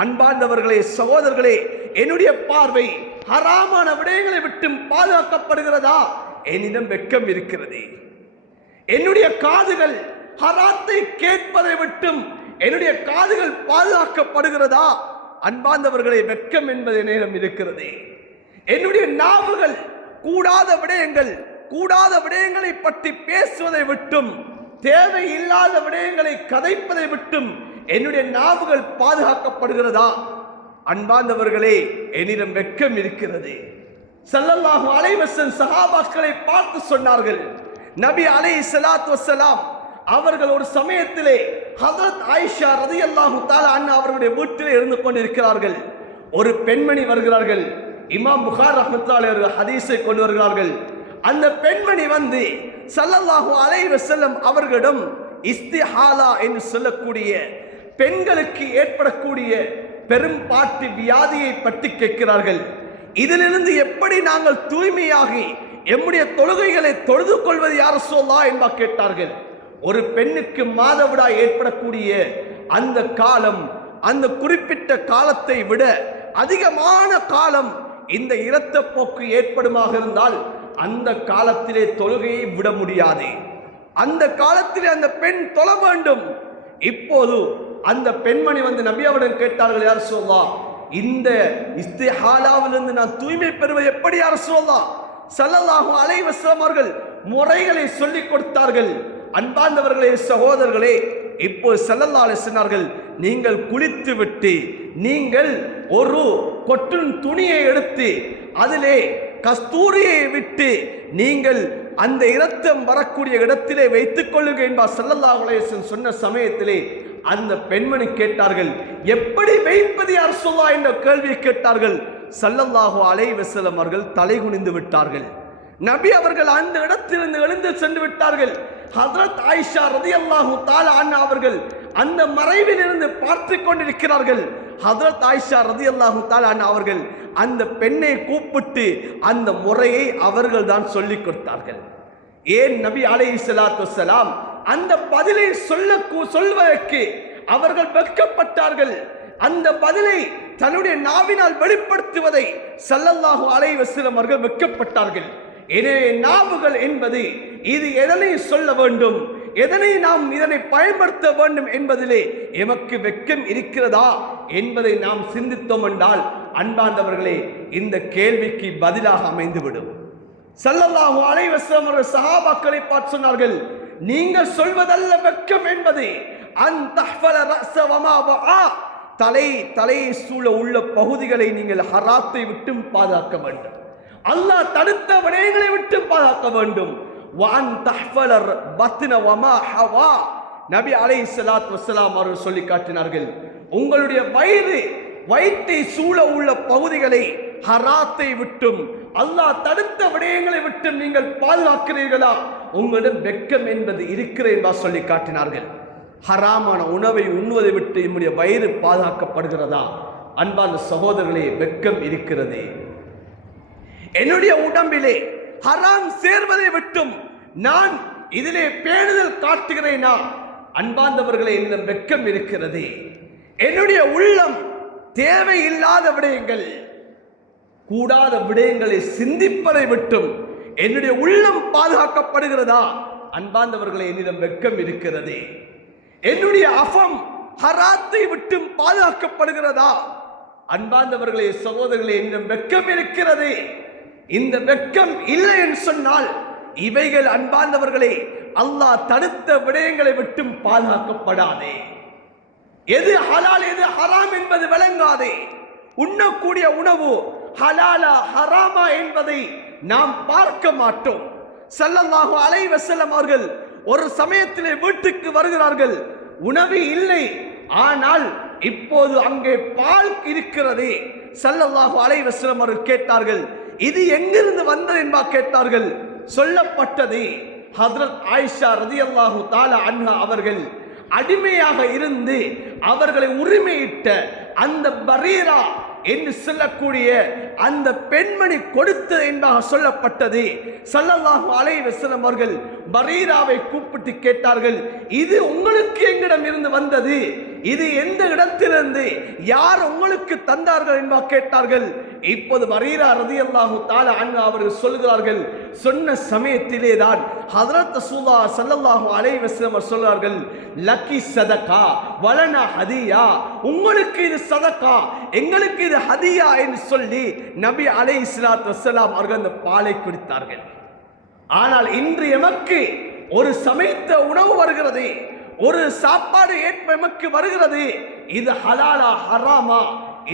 அன்பார்ந்தவர்களே, சகோதரர்களே, என்னுடைய பார்வை ஹராமான விடயங்களை விட்டு பாதுகாக்கப்படுகிறதா? என்னிடம் வெட்கம் இருக்கிறது. என்னுடைய காதுகள் ஹராத்தை கேட்பதை விட்டும் என்னுடைய காதுகள் பாதுகாக்கப்படுகிறதா? அன்பார்ந்தவர்களே, வெட்கம் என்பது என்னிடம் இருக்கிறது. என்னுடைய நாவுகள் கூடாத விடயங்களை பற்றி பேசுவதை விட்டும் தேவையில்லாத விடயங்களை கதைப்பதை விட்டும் என்னுடைய நாவுகள் பாதுகாக்கப்படுகிறதா? அன்பார்ந்தவர்களே, என்னிடம் வெட்கம் இருக்கிறது. ஸல்லல்லாஹு அலைஹி வஸல்லம் சஹாபாக்களை பார்த்து சொன்னார்கள், நபி அலைஹிஸ்ஸலாத்து வஸ்ஸலாம் அவர்கள் ஒரு சமயத்திலே ஹஜ்ரத் ஆயிஷா ரலியல்லாஹு தஆலா அன்ஹா அவர்களுடைய வீட்டிலே இருந்து கொண்டிருக்கிறார்கள். ஒரு பெண்மணி வருகிறார்கள். இமாம் புகாரி ரஹ்மத்துல்லாஹி அலைஹி அவர்கள் ஹதீஸை கொண்டு வருகிறார்கள். அந்த பெண்மணி வந்து ஸல்லல்லாஹு அலைஹி வஸல்லம் அவர்களிடம் இஸ்திஹாலா என்று சொல்லக்கூடிய பெண்களுக்கு ஏற்படக்கூடிய பெரும்பாட்டு வியாதியை பற்றி கேட்கிறார்கள். இதிலிருந்து எப்படி நாங்கள் தூய்மையாகி எம்முடைய தொழுகைகளை தொழுது கொள்வது யார் ரசூலுல்லாஹ் என்பா கேட்டார்கள். ஒரு பெண்ணுக்கு மாதவிடாய் ஏற்படக்கூடிய அந்த காலம், அந்த குறிப்பிட்ட காலத்தை விட அதிகமான காலம் இந்த இரத்தப்போக்கு ஏற்படுமாக இருந்தால் அந்த காலத்திலே தொழுகையை விட முடியாது. அந்த காலத்திலே அந்த பெண் தொழ வேண்டும். இப்போது அந்த பெண்மணி வந்து நபியாவிடம் கேட்டார்கள், யார் ரசூலுல்லாஹ், இந்த இஸ்திஹாலாவிலிருந்து நான் தூய்மை பெறுவது எப்படி யார் ரசூலுல்லாஹ்? ஸல்லல்லாஹு அலைஹி வஸல்லம் அவர்கள் முறைகளை சொல்லிக் கொடுத்தார்கள். அன்பார்ந்தவர்களே, சகோதரர்களே, இப்போ ஸல்லல்லாஹு அலைஹி சொன்னார்கள், நீங்கள் குளித்து விட்டு நீங்கள் ஒரு கொட்டும் துணியை எடுத்து அதிலே கஸ்தூரியை விட்டு நீங்கள் அந்த இரத்தம் வரக்கூடிய இடத்திலே வைத்துக் கொள்ளுங்க என்பார் ஸல்லல்லாஹு அலைஹி வஸல்லம் சொன்ன சமயத்திலே அந்த பெண்மணி கேட்டார்கள், எப்படி வைப்பது யார் ரசூலுல்லாஹ் என்ற கேள்வியை கேட்டார்கள். ஸல்லல்லாஹு அலைஹி வஸல்லம் அவர்கள் தலை குனிந்து விட்டார்கள். நபி அவர்கள் அந்த இடத்திலிருந்து எழுந்து சென்று விட்டார்கள். ஹஜ்ரத் ஆயிஷா ரலியல்லாஹு தஆலா அன்ஹா அவர்கள் அந்த மறைவிலிருந்து பார்த்து கொண்டிருக்கிறார்கள். ஹஜ்ரத் ஆயிஷா ரலியல்லாஹு தஆலா அன்ஹா அவர்கள் அந்த பெண்ணை கூப்பிட்டு அந்த முறையை அவர்கள் தான் சொல்லிக் கொடுத்தார்கள். ஏன் நபி அலைஹிஸ்ஸலாத்து வஸ்ஸலாம் அந்த பதிலை சொல்வதற்கு அவர்கள் வெட்கப்பட்டார்கள். அந்த பதிலை தன்னுடைய நாவினால் வெளிப்படுத்துவதை ஸல்லல்லாஹு அலைஹி வஸல்லம் அவர்கள் வெட்கப்பட்டார்கள். எனவே நாவுகள் என்பது இது எதனை சொல்ல வேண்டும், எதனை நாம் இதனை பயன்படுத்த வேண்டும் என்பதிலே எமக்கு வெட்கம் இருக்கிறதா என்பதை நாம் சிந்தித்தோம் என்றால் அன்பார்ந்தவர்களே, இந்த கேள்விக்கு பதிலாக அமைந்துவிடும். ஸல்லல்லாஹு அலைஹி வஸல்லம் அவர்கள் சஹாபாக்களை பார்த்து சொன்னார்கள், நீங்கள் சொல்வதல்ல வெட்கம் என்பது அன் தஹ்ஃபல ரஅஸ வமா வஆ, தலையை சூழ உள்ள பகுதிகளை நீங்கள் ஹராத்தை விட்டு பாதுகாக்க வேண்டும். அல்லாஹ் தடுத்த விடயங்களை விட்டு பாதுகாக்க வேண்டும். வஅன் தஹ்ஃபல பத்ன வமா ஹவா, நபி அலைஹிஸ்ஸலாத்து வஸ்ஸலாம் அவர்கள் சொல்லி காட்டினார்கள், உங்களுடைய வயிற்றை சூழ உள்ள பகுதிகளை ஹராத்தை விட்டும் அல்லாஹ் தடுத்த விடயங்களை விட்டு நீங்கள் பாதுகாக்கிறீர்களா, உங்களிடம் வெட்கம் என்பது இருக்கிறது என்பா சொல்லி காட்டினார்கள். ஹராமான உணவை உண்ணுவதை விட்டு நம்முடைய வயிறு பாதுகாக்கப்படுகிறதா? அன்பான சகோதரர்களே, வெட்கம் இருக்கிறது. என்னுடைய உடம்பிலே ஹராம் சேர்வதை விட்டும் நான் இதிலே பேணுதல் காட்டுகிறேனா? அன்பார்ந்தவர்களே, இந்த வெட்கம் இருக்கிறது. என்னுடைய உள்ளம் தேவையில்லாத விடயங்கள், கூடாத விடயங்களை சிந்திப்பதை விட்டும் என்னுடைய உள்ளம் பாதுகாக்கப்படுகிறதா? அன்பார்ந்தவர்களே, என்னிடம் வெட்கம் இருக்கிறது. என்னுடைய அஃபம் ஹராத்தை விட்டு பாதுகாக்கப்படுகிறதா? அன்பார்ந்தவர்களே, சகோதரர்களே, என்னிடம் வெட்கம் இருக்கிறது. இந்த வெட்கம் இல்லை என்று சொன்னால் இவைகள் அன்பார்ந்தவர்களே அல்லாஹ் தடுத்த விடயங்களை விட்டும் பாதுகாக்கப்படாதே. எது ஹலால் எது ஹராம் என்பது விளங்காதே. உண்ணக்கூடிய உணவு ஹலாலா ஹராமா என்பதை நாம் பார்க்க மாட்டோம். ஸல்லல்லாஹு அலைஹி வஸல்லம் அவர்கள் ஒரு சமயத்திலே வீட்டுக்கு வருகிறார்கள். உணவு இல்லை, ஆனால் இப்போது அங்கே பால் இருக்கிறது. ஸல்லல்லாஹு அலைஹி வஸல்லம் அவர்கள் கேட்டார்கள், இது எங்கிருந்து வந்தது என்பா கேட்டார்கள். சொல்லப்பட்டது, ஹஜ்ரத் ஆயிஷா ரலியல்லாஹு தஆலா அன்ஹா அவர்கள் அடிமையாக இருந்து அவர்களை உரிமையிட்ட அந்த பரீரா என்று சொல்லக்கூடிய அந்த பெண்மணி கொடுத்தது என்பதாக சொல்லப்பட்டது. ஸல்லல்லாஹு அலைஹி வஸல்லம் அவர்கள் பரீராவை கூப்பிட்டு கேட்டார்கள், இது உங்களுக்கு எங்கிடம் இருந்து வந்தது? இது எந்த இடத்திலிருந்து யார் உங்களுக்கு தந்தார்கள் என்பா கேட்டார்கள். இப்போது பரீரா ரலியல்லாஹு தஆலா அன்ஹா அவர்கள் சொல்கிறார்கள், சொன்ன சமயத்திலே தான் ஹஜ்ரத் ரசூலுல்லாஹ் ஸல்லல்லாஹு அலைஹி வஸல்லம் சொல்கிறார்கள், லக்கி சதகா வலனா ஹதியா, உங்களுக்கு இது சதகா, எங்களுக்கு இது ஹதியா என்று சொல்லி நபி அலைஹிஸ்ஸலாத்து வஸ்ஸலாம் அவர்கள் அந்த பாலை குடித்தார்கள். ஆனால் இன்று எமக்கு ஒரு சமைத்த உணவு வருகிறது, ஒரு சாப்பாடு எமக்கு வருகிறது, இது ஹலாலா ஹராமா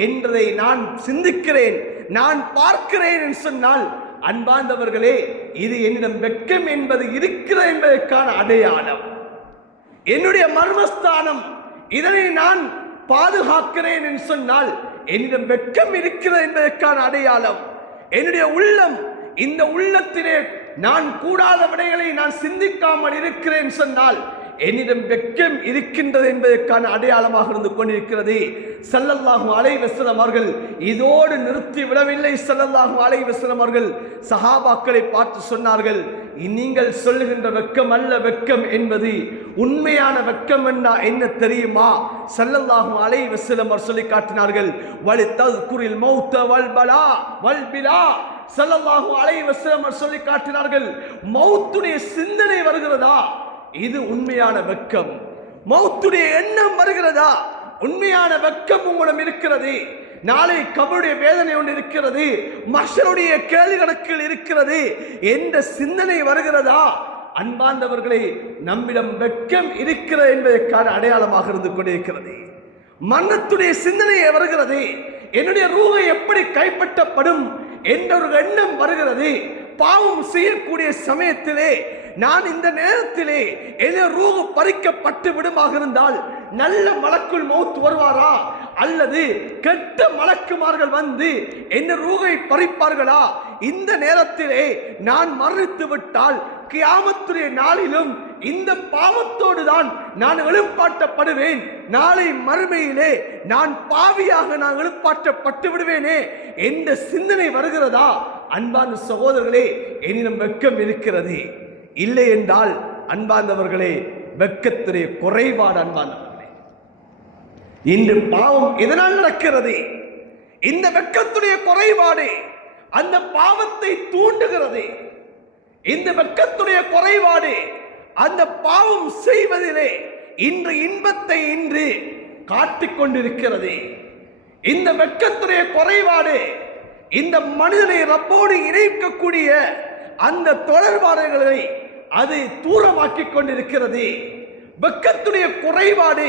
என்றதை நான் சிந்திக்கிறேன், நான் பார்க்கிறேன் என்று சொன்னால், அன்பார்ந்தவர்களே, இது என்னிடம் வெட்கம் என்பது இருக்கிறது என்பதற்கான அடையாளம். என்னுடைய மர்மஸ்தானம், இதனை நான் பாதுகாக்கிறேன் என்று சொன்னால் என்னிடம் வெட்கம் இருக்கிறது என்பதற்கான அடையாளம். என்னுடைய உள்ளம், இந்த உள்ளத்திலே நான் கூடாத விடைகளை நான் சிந்திக்காமல் இருக்கிறேன் சொன்னால் என்னிடம் வெட்கம் இருக்கின்றது என்பதற்கான அடையாளமாக இருந்து கொண்டிருக்கிறது. ஸல்லல்லாஹு அலைஹி வஸல்லம் அவர்கள் இதோடு நிறுத்தி விடவில்லை. ஸல்லல்லாஹு அலைஹி வஸல்லம் அவர்கள் சஹாபாக்களை பார்த்து சொன்னார்கள், நீங்கள் சொல்லுகின்ற வெட்கம் அல்ல, வெட்கம் என்பது உண்மையான வெட்கம் என்ன தெரியுமா? ஸல்லல்லாஹு அலைஹி வஸல்லம் அவர் சொல்லி காட்டினார்கள், வலிதஸ்குரில் மௌத வல்பலா வல்பிலா. ஸல்லல்லாஹு அலைஹி வஸல்லம் அவர் சொல்லி காட்டினார்கள், மௌத்துடைய சிந்தனை வருகிறதா, இது உண்மையான வெட்கம். மௌத்துடைய எண்ணம் வருகிறதா, உண்மையான வெட்கம் உங்களிடம் இருக்கிறது. நாளை கபருடைய வேதனை ஒன்று இருக்கிறது, மஹ்ஷருடைய கேள்வி கணக்கில் இருக்கிறது என்ற சிந்தனை வருகிறதா? அன்பார்ந்தவர்களே, நம்மிடம் வெட்கம் இருக்கிறது என்பதற்கான அடையாளமாக இருந்து கொண்டிருக்கிறது. மரணத்துடைய சிந்தனை வருகிறது, என்னுடைய ரூஹை எப்படி கைப்பற்றப்படும் என்ற ஒரு எண்ணம் வருகிறது. பாவம் செய்யக்கூடிய சமயத்திலே, நான் இந்த நேரத்திலே என் ரூஹ் பறிக்கப்பட்டு விடுமாக இருந்தால் நல்ல மலக்குள் மௌத் வருவாரா, அல்லது கெட்ட மலக்குமார்கள் வந்து என் ரூஹை பறிப்பார்களா? இந்த நேரத்திலே நான் மரணித்து விட்டால் கியாமத்துடைய நாளிலும் இந்த பாவத்தோடு தான் நான் எழுப்பாட்டப்படுவேன். நாளை மறுமையிலே நான் பாவியாக நான் எழுப்பாட்டப்பட்டு விடுவேனே என்ற சிந்தனை வருகிறதா? அன்பான சகோதரர்களே, என்னிடம் வெட்கம் இருக்கிறது. இல்லை என்றால் அன்பார்ந்தவர்களே, வெட்கத்துடைய குறைபாடு. அன்பார்ந்தவர்களே, இன்று பாவம் எதனால் நடக்கிறது? இந்த வெட்கத்துடைய குறைபாடு அந்த பாவத்தை தூண்டுகிறது. இந்த வெட்கத்துடைய குறைபாடு அந்த பாவம் செய்வதிலே இன்று இன்பத்தை இன்று காட்டிக் கொண்டிருக்கிறது. இந்த வெட்கத்துடைய குறைபாடு இந்த மனிதனை ரப்போடு இணைக்கக்கூடிய அந்த தொடர்பாடுகளை அது தூரமாக்கி கொண்டிருக்கிறது. வெட்கத்துடைய குறைபாடு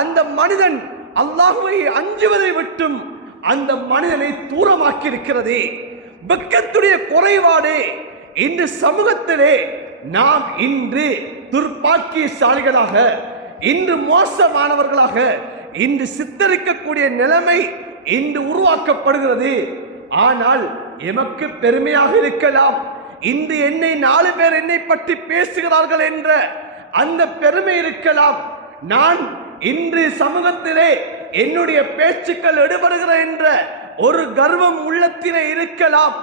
அந்த மனிதன் அல்லாஹ்வை அஞ்சுவதை விட்டும் அந்த மனிதனை தூரமாக்கி இருக்கிறது. வெட்கத்துடைய குறைபாடு இன்று சமூகத்திலே நாம் இன்று துர்பாக்கியசாலிகளாக, இன்று மோசமானவர்களாக இன்று சித்தரிக்கக்கூடிய நிலைமை இன்று உருவாக்கப்படுகிறது. ஆனால் எமக்கு பெருமையாக இருக்கலாம், இன்று என்னை 4 பேர் என்னை பற்றி பேசுகிறார்கள் என்ற அந்த பெருமை இருக்கலாம். நான் இன்று சமூகத்திலே என்னுடைய பேச்சுக்கள் எடுபடுகிற என்ற ஒரு கர்வம் உள்ளத்திலே இருக்கலாம்.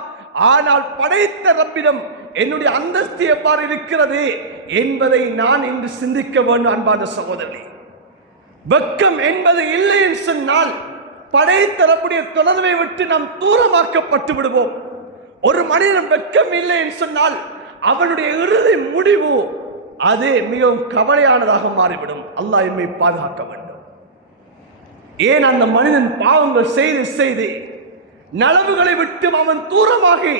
ஆனால் படைத்த ரப்பிடம் என்னுடைய அந்தஸ்து எவ்வாறு இருக்கிறது என்பதை நான் இன்று சிந்திக்க வேண்டும். அன்பான சகோதரர்களே, வெட்கம் என்பது இல்லை என்று சொன்னால் படைத்த ரப்புடைய தொடர்பை விட்டு நாம் தூரமாக்கப்பட்டு விடுவோம். ஒரு மனிதன் வெட்கம் இல்லை என்று சொன்னால் அவனுடைய இறுதி முடிவு அது மிகவும் கவலையானதாக மாறிவிடும். அல்லாஹ் எம்மை பாதுகாக்க வேண்டும். ஏன் அந்த மனிதன் பாவங்கள் செய்து செய்து நலவுகளை விட்டு அவன் தூரமாகி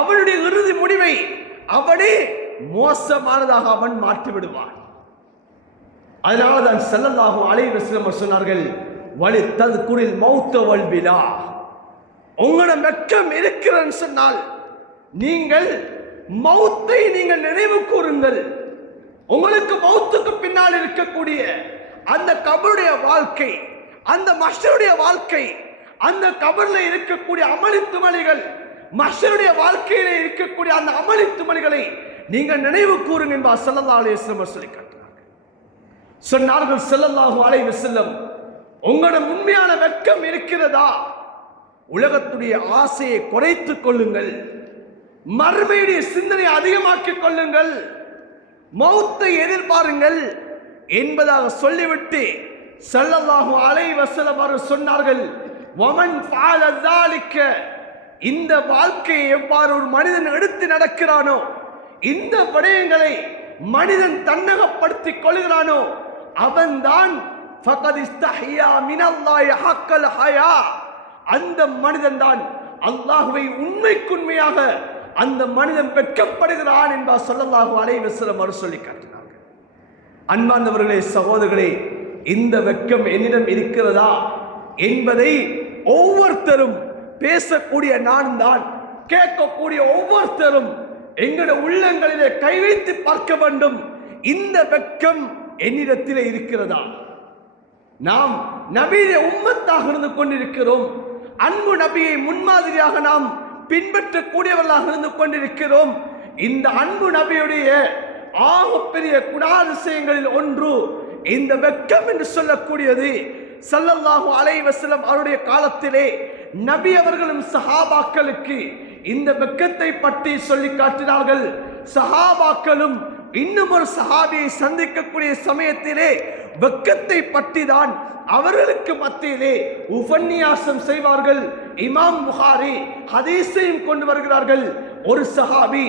அவனுடைய இறுதி முடிவை அவனே மோசமானதாக அவன் மாற்றி விடுவான். அதனால்தான் ஸல்லல்லாஹு அலைஹி வஸல்லம் சொன்னார்கள், வலிதஸ்குரில் மௌத வல்பிலா. உங்களிடம் வெட்கம் இருக்கிறன்னு சொன்னால் நீங்கள் மௌத்தை நீங்கள் நினைவு கூறுங்கள். உங்களுக்கு மௌத்துக்கு பின்னால் இருக்கக்கூடிய அந்த கபருடைய வாழ்க்கை, அந்த மஹ்ஷருடைய வாழ்க்கை, அந்த கபர்ல இருக்கக்கூடிய அமளித்துமளிகள், மஹ்ஷருடைய வாழ்க்கையில இருக்கக்கூடிய அந்த அமளித்துமளிகளை நீங்கள் நினைவு கூறுங்க என்பார் ஸல்லல்லாஹு அலைஹி வஸல்லம் சொல்லி காட்டினார்கள். சொன்னார்கள் ஸல்லல்லாஹு அலைஹி வஸல்லம், உங்களிடம் உண்மையான வெட்கம் இருக்கிறதா? உலகத்துடைய ஆசையை குறைத்துக் கொள்ளுங்கள், மறுமையுடைய சிந்தனை அதிகமாக்கிக் கொள்ளுங்கள், மௌத்தை எதிர்பாருங்கள் என்பதாக சொல்லிவிட்டு ஸல்லல்லாஹு அலைஹி வஸல்லம் அவர்கள் சொன்னார்கள், வமன் ஃபஅல ஸாலிக, இந்த வாழ்க்கையை எவ்வாறு ஒரு மனிதன் எடுத்து நடக்கிறானோ, இந்த விடயங்களை மனிதன் தன்னகப்படுத்திக் கொள்கிறானோ, அவன்தான் ஃபகத் இஸ்தஹியா மினல்லாஹி ஹக்கல் ஹயா, அந்த மனிதன் தான் அல்லாஹ்வை உண்மைக்குண்மையாக அந்த மனிதன் வெட்கப்படுகிறான் என்பார் ஸல்லல்லாஹு அலைஹி வஸல்லம் அவர் சொல்லி காட்டினார்கள். அன்பார்ந்தவர்களே, சகோதரர்களே, இந்த வெட்கம் என்னிடம் இருக்கிறதா? என்பதை ஒவ்வொருத்தரும் பேசக்கூடிய நான் தான், கேட்கக்கூடிய ஒவ்வொருத்தரும் எங்களுடைய உள்ளங்களிலே கை வைத்து பார்க்க வேண்டும். இந்த வெட்கம் என்னிடத்திலே இருக்கிறதா? நாம் நபியை உம்மத்தாக இருந்து கொண்டிருக்கிறோம். அன்பு நபியை முன்மாதிரியாக நாம் பின்பற்றக்கூடியவர்களாக இருந்து கொண்டிருக்கிறோம். இந்த அன்பு நபியுடைய ஆகப்பெரிய குணாதிசயங்களில் ஒன்று இந்த வெட்கம் என்று சொல்லக்கூடியது. ஸல்லல்லாஹு அலைஹி வஸல்லம் அவருடைய காலத்திலே நபி அவர்களும் சஹாபாக்களுக்கு இந்த வெட்கத்தை பற்றி சொல்லி காட்டினார்கள். சஹாபாக்களும் இன்னும் ஒரு சஹாபியை சந்திக்கக்கூடிய சமயத்திலே வெட்கத்தை பற்றி தான் அவர்களுக்கு மத்தியிலே உபன்யாசம் செய்வார்கள். இமாம் புகாரி ஹதீஸையும் கொண்டு வருகிறார்கள். ஒரு சஹாபி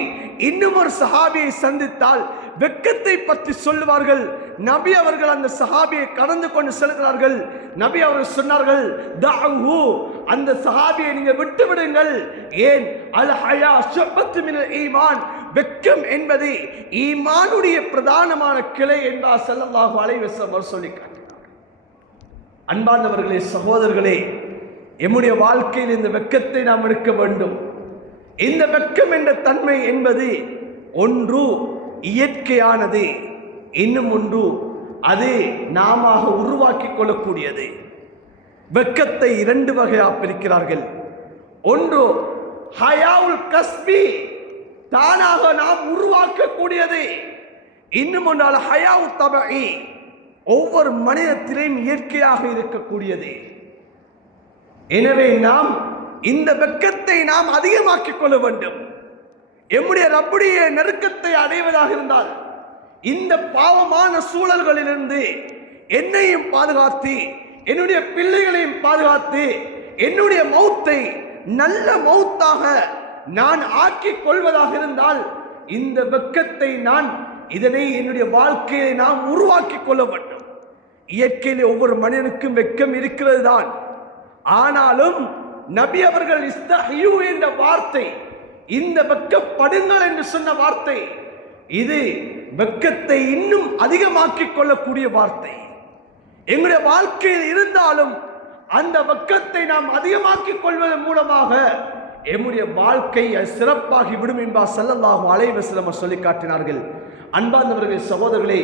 இன்னும் ஒரு சஹாபியை சந்தித்தால் வெட்கத்தை பற்றி சொல்லுவார்கள். நபி அவர்கள் அந்த சஹாபியை கடந்து கொண்டு செல்கிறார்கள். நபி அவர்கள் சொன்னார்கள், தஅஹு, அந்த சஹாபியை நீங்க விட்டு விடுங்கள். ஏன்? அல் ஹயா ஷுபத்து மினல் ஈமான், வெட்கம் என்பது ஈமானுடைய பிரதானமான கிளை என்பார் ஸல்லல்லாஹு அலைஹி வஸல்லம் சொல்லி காட்டினார். அன்பார்ந்தவர்களே, சகோதரர்களே, எம்முடைய வாழ்க்கையில் இந்த வெட்கத்தை நாம் எடுக்க வேண்டும். இந்த வெட்கம் என்ற தன்மை என்பது ஒன்று இயற்கையானது, இன்னும் ஒன்று அது நாம உருவாக்கி கொள்ளக்கூடியது. வெட்கத்தை இரண்டு வகையாக பிரிக்கிறார்கள். ஒன்று ஹயாவுல் கஸ்பி, தானாக நாம் உருவாக்கக்கூடியது. இன்னும் ஒன்றால் ஹயாவு தபஇ, ஒவ்வொரு மனிதத்திலும் இயற்கையாக இருக்கக்கூடியது. எனவே நாம் இந்த வெட்கத்தை நாம் அதிகமாக்கிக் கொள்ள வேண்டும். எம்முடைய ரப்புடைய நெருக்கத்தை அடைவதாக இருந்தால் இந்த பாவமான சூழல்களிலிருந்து என்னையும் பாதுகாத்து, என்னுடைய பிள்ளைகளையும் பாதுகாத்து, என்னுடைய மௌத்தை நல்ல மௌத்தாக நான் ஆக்கிக் கொள்வதாக இருந்தால் இந்த வெட்கத்தை இதனை என்னுடைய வாழ்க்கையை நாம் உருவாக்கி கொள்ள வேண்டும். இயற்கையிலே ஒவ்வொரு மனிதனுக்கும் வெட்கம் இருக்கிறது தான். ஆனாலும் நபி அவர்கள் இஸ்தஹியூ என்ற வார்த்தை, இந்த வெட்கப்படுங்கள் என்று சொன்ன வார்த்தை, இது வெட்கத்தை இன்னும் அதிகமாக்கிக் கொள்ளக்கூடிய வார்த்தை. எங்களுடைய வாழ்க்கையில் இருந்தாலும் அந்த வெட்கத்தை நாம் அதிகமாக்கிக் கொள்வதன் மூலமாக எம்முடைய வாழ்க்கை சிறப்பாகி விடும் என்பார் ஸல்லல்லாஹு அலைஹி வஸல்லம் சொல்லி காட்டினார்கள். அன்பார்ந்தவர்களே, சகோதரர்களே,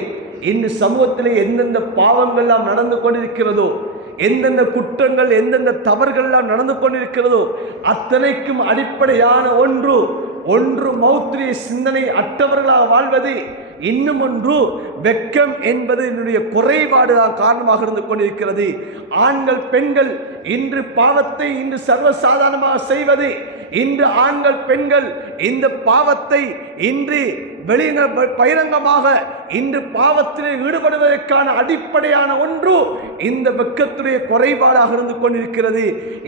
இந்த சமூகத்திலே எந்தெந்த பாவங்கள் எல்லாம் நடந்து கொண்டிருக்கிறதோ, எந்தெந்த குற்றங்கள் எந்தெந்த தவறுகள் எல்லாம் நடந்து கொண்டிருக்கிறதோ அத்தனைக்கும் அடிப்படையான ஒன்று மௌத்திரிய சிந்தனை அற்றவர்களாக வாழ்வது, இன்னும் ஒன்று வெட்கம் என்பது என்னுடைய குறைபாடு தான் காரணமாக இருந்து கொண்டிருக்கிறது. ஆண்கள் பெண்கள் இன்று பாவத்தை இன்று சர்வசாதாரணமாக செய்வது, இன்று ஆண்கள் பெண்கள் இந்த பாவத்தை இன்று பகிரங்கமாக இன்று பாவத்திலே ஈடுபடுவதற்கான அடிப்படையான ஒன்று இந்த வெட்கத்துடைய குறைபாடாக இருந்து கொண்டிருக்கிறது.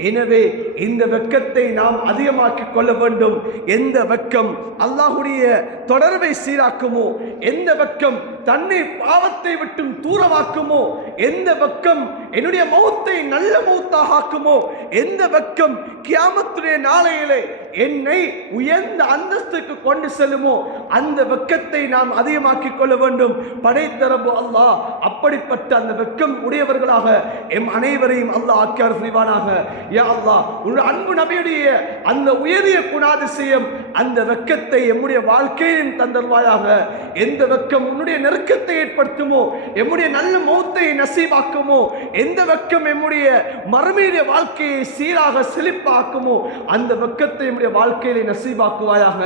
எனவே இந்த வெட்கத்தை நாம் அதிகமாக்கிக் கொள்ள வேண்டும். எந்த வெட்கம் அல்லாஹ்வுடைய தொடர்பை சீராக்குமோ, எந்த வெட்கம் தன்னை பாவத்தை விட்டும் தூரமாக்குமோ, எந்த வெட்கம் என்னுடைய மௌத்தை நல்ல மௌத்தாக ஆக்குமோ, எந்த வெட்கம் கியாமத்துடைய நாளையிலே என்னை உயர்ந்த அந்தஸ்துக்கு கொண்டு செல்லுமோ, அந்த வெட்கத்தை நாம் அதிகமாக்கிக் கொள்ள வேண்டும். படைத்தரப்பு அல்லாஹ் அப்படிப்பட்ட அந்த வெட்கம் உடையவர்களாக எம் அனைவரையும் அல்லாஹ் ஆக்கியார் புரிவானாக. யா அல்லாஹ், உன்னுடைய அன்பு நபியுடைய அந்த உயரிய குணாதிசயம், அந்த வெட்கத்தை எம்முடைய வாழ்க்கையின் தந்தல்வாயாக. எந்த வெட்கம் உன்னுடைய நெருக்கத்தை ஏற்படுத்துமோ, எம்முடைய நல்ல மௌத்தை நசீபாக்குமோ, எந்த வெட்கம் எம்முடைய மறுமையுடைய வாழ்க்கையை சீராக செழிப்பாக்குமோ, அந்த வெட்கத்தை எம்முடைய வாழ்க்கையிலே நசீபாக்குவாயாக.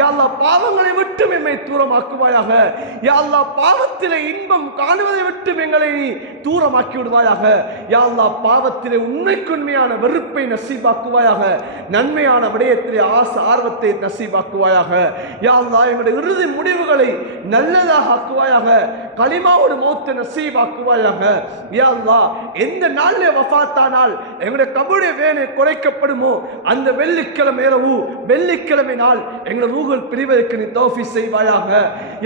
யா அல்லாஹ், பாவங்களை விட்டு எம்மை தூரமாக்குவாயாக. யா அல்லாஹ், பாவத்திலே இன்பம் காணுவதை விட்டு எங்களை தூரமாக்கி விடுவாயாக. யா அல்லாஹ், பாவத்திலே உண்மைக்குண்மையான வெறுப்பை நசீபாக்குவாயாக. நன்மையான விடயத்திலே ஆர்வத்தை நசீபாக்குவாயாக. யா அல்லாஹ், எங்களுடைய இறுதி முடிவுகளை நல்லதாக ஆக்குவாயாக. கலிமாவோடு மௌத்தை நசீபாக்குவாயாக. யா அல்லாஹ், எந்த நாளிலே வஃபாத்தானால் எங்களுடைய கபருடைய வேலை குறைக்கப்படுமோ அந்த வெள்ளிக்கிழமை இரவு, வெள்ளிக்கிழமை நாள் எங்களுடைய ரூஹுல் பிரிவதற்கு நீ தௌஃபீக் செய்வாயாக.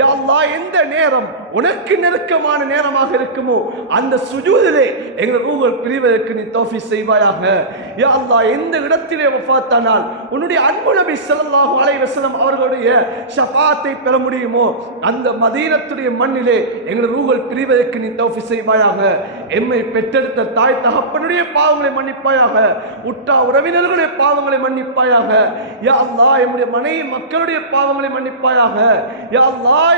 யா அல்லாஹ், எந்த நேரம் உனக்கு நெருக்கமான நேரமாக இருக்குமோ அந்த சுஜூதிலே எங்களுடைய ரூஹுல் பிரிவதற்கு நீ தௌஃபீக் செய்வாயாக. யா அல்லாஹ், எந்த இடத்திலே வஃபாத்தானால் உன்னுடைய அன்பு நபி ஸல்லல்லாஹு அலைஹி வஸல்லம் அவர்களுடைய ஷஃபாத்தை பெற முடியுமோ அந்த மதீனத்துடைய மண்ணிலே எங்களுடைய ரூஹுல் பிரிவதற்கு நீ தௌஃபீக் செய்வாயாக. எம்மை பெற்றெடுத்த தாய் தகப்பனுடைய பாவங்களை மன்னிப்பாயாக, உற்றா உறவினர்களுடைய பாவங்களை மன்னிப்பாயாக. யா அல்லாஹ் எம்முடைய மனைவி மக்களுடைய பாவங்களை மன்னிப்பாயாக. யா அல்லாஹ்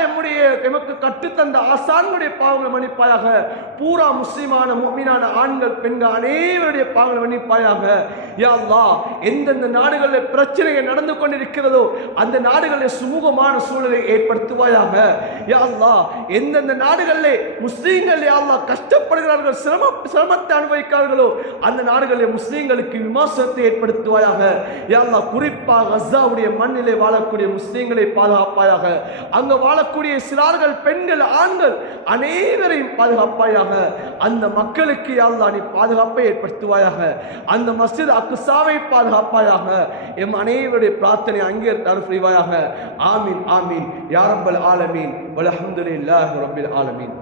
எமக்கு கற்றுத்தந்த ஆசான்களுடைய பாவங்களை மன்னிப்பாயாக. பூரா முஸ்லிமான முஃமினான ஆண்கள் பெண்கள் அனைவருடைய பாவங்களை மன்னிப்பாயாக. யா அல்லாஹ் எந்தெந்த நாடுகளில் பிரச்சனைகள் நடந்து கொண்டிருக்கிறதோ அந்த நாடுகளில் சுமூகமான சூழலை ஏற்படுத்துவாயாக. யா அல்லாஹ் எந்தெந்த நாடுகளிலே முஸ்லீம்கள் யா அல்லாஹ் கஷ்டப்படுகிறார்கள், சிரமத்தை அனுபவிக்கிறார்களோ அந்த நாடுகளில் முஸ்லீம்களுக்கு விமர்சனத்தை ஏற்படுத்துவாயாக. யா அல்லாஹ் குறிப்பாக கஸாவுடைய மண்ணிலே வாழக்கூடிய முஸ்லீம்களை பாதுகாப்பாயாக. அங்கு வாழக்கூடிய சிறார்கள், பெண்கள், ஆண்கள் அனைவரையும் பாதுகாப்பாயாக. அந்த மக்களுக்கு யா அல்லாஹ் நீ பாதுகாப்பை ஏற்படுத்துவாயாக. அந்த மஸ்ஜித் அக்ஸாவை பாதுகாப்பாயாக. எம் அனைவருடைய பிரார்த்தனை அங்கீகரித்து அருள் புரிவாயாக. ஆமீன் ஆமீன் யா ரப்பல் ஆலமீன் வல்ஹம்துலில்லாஹி ரப்பில் ஆலமீன்.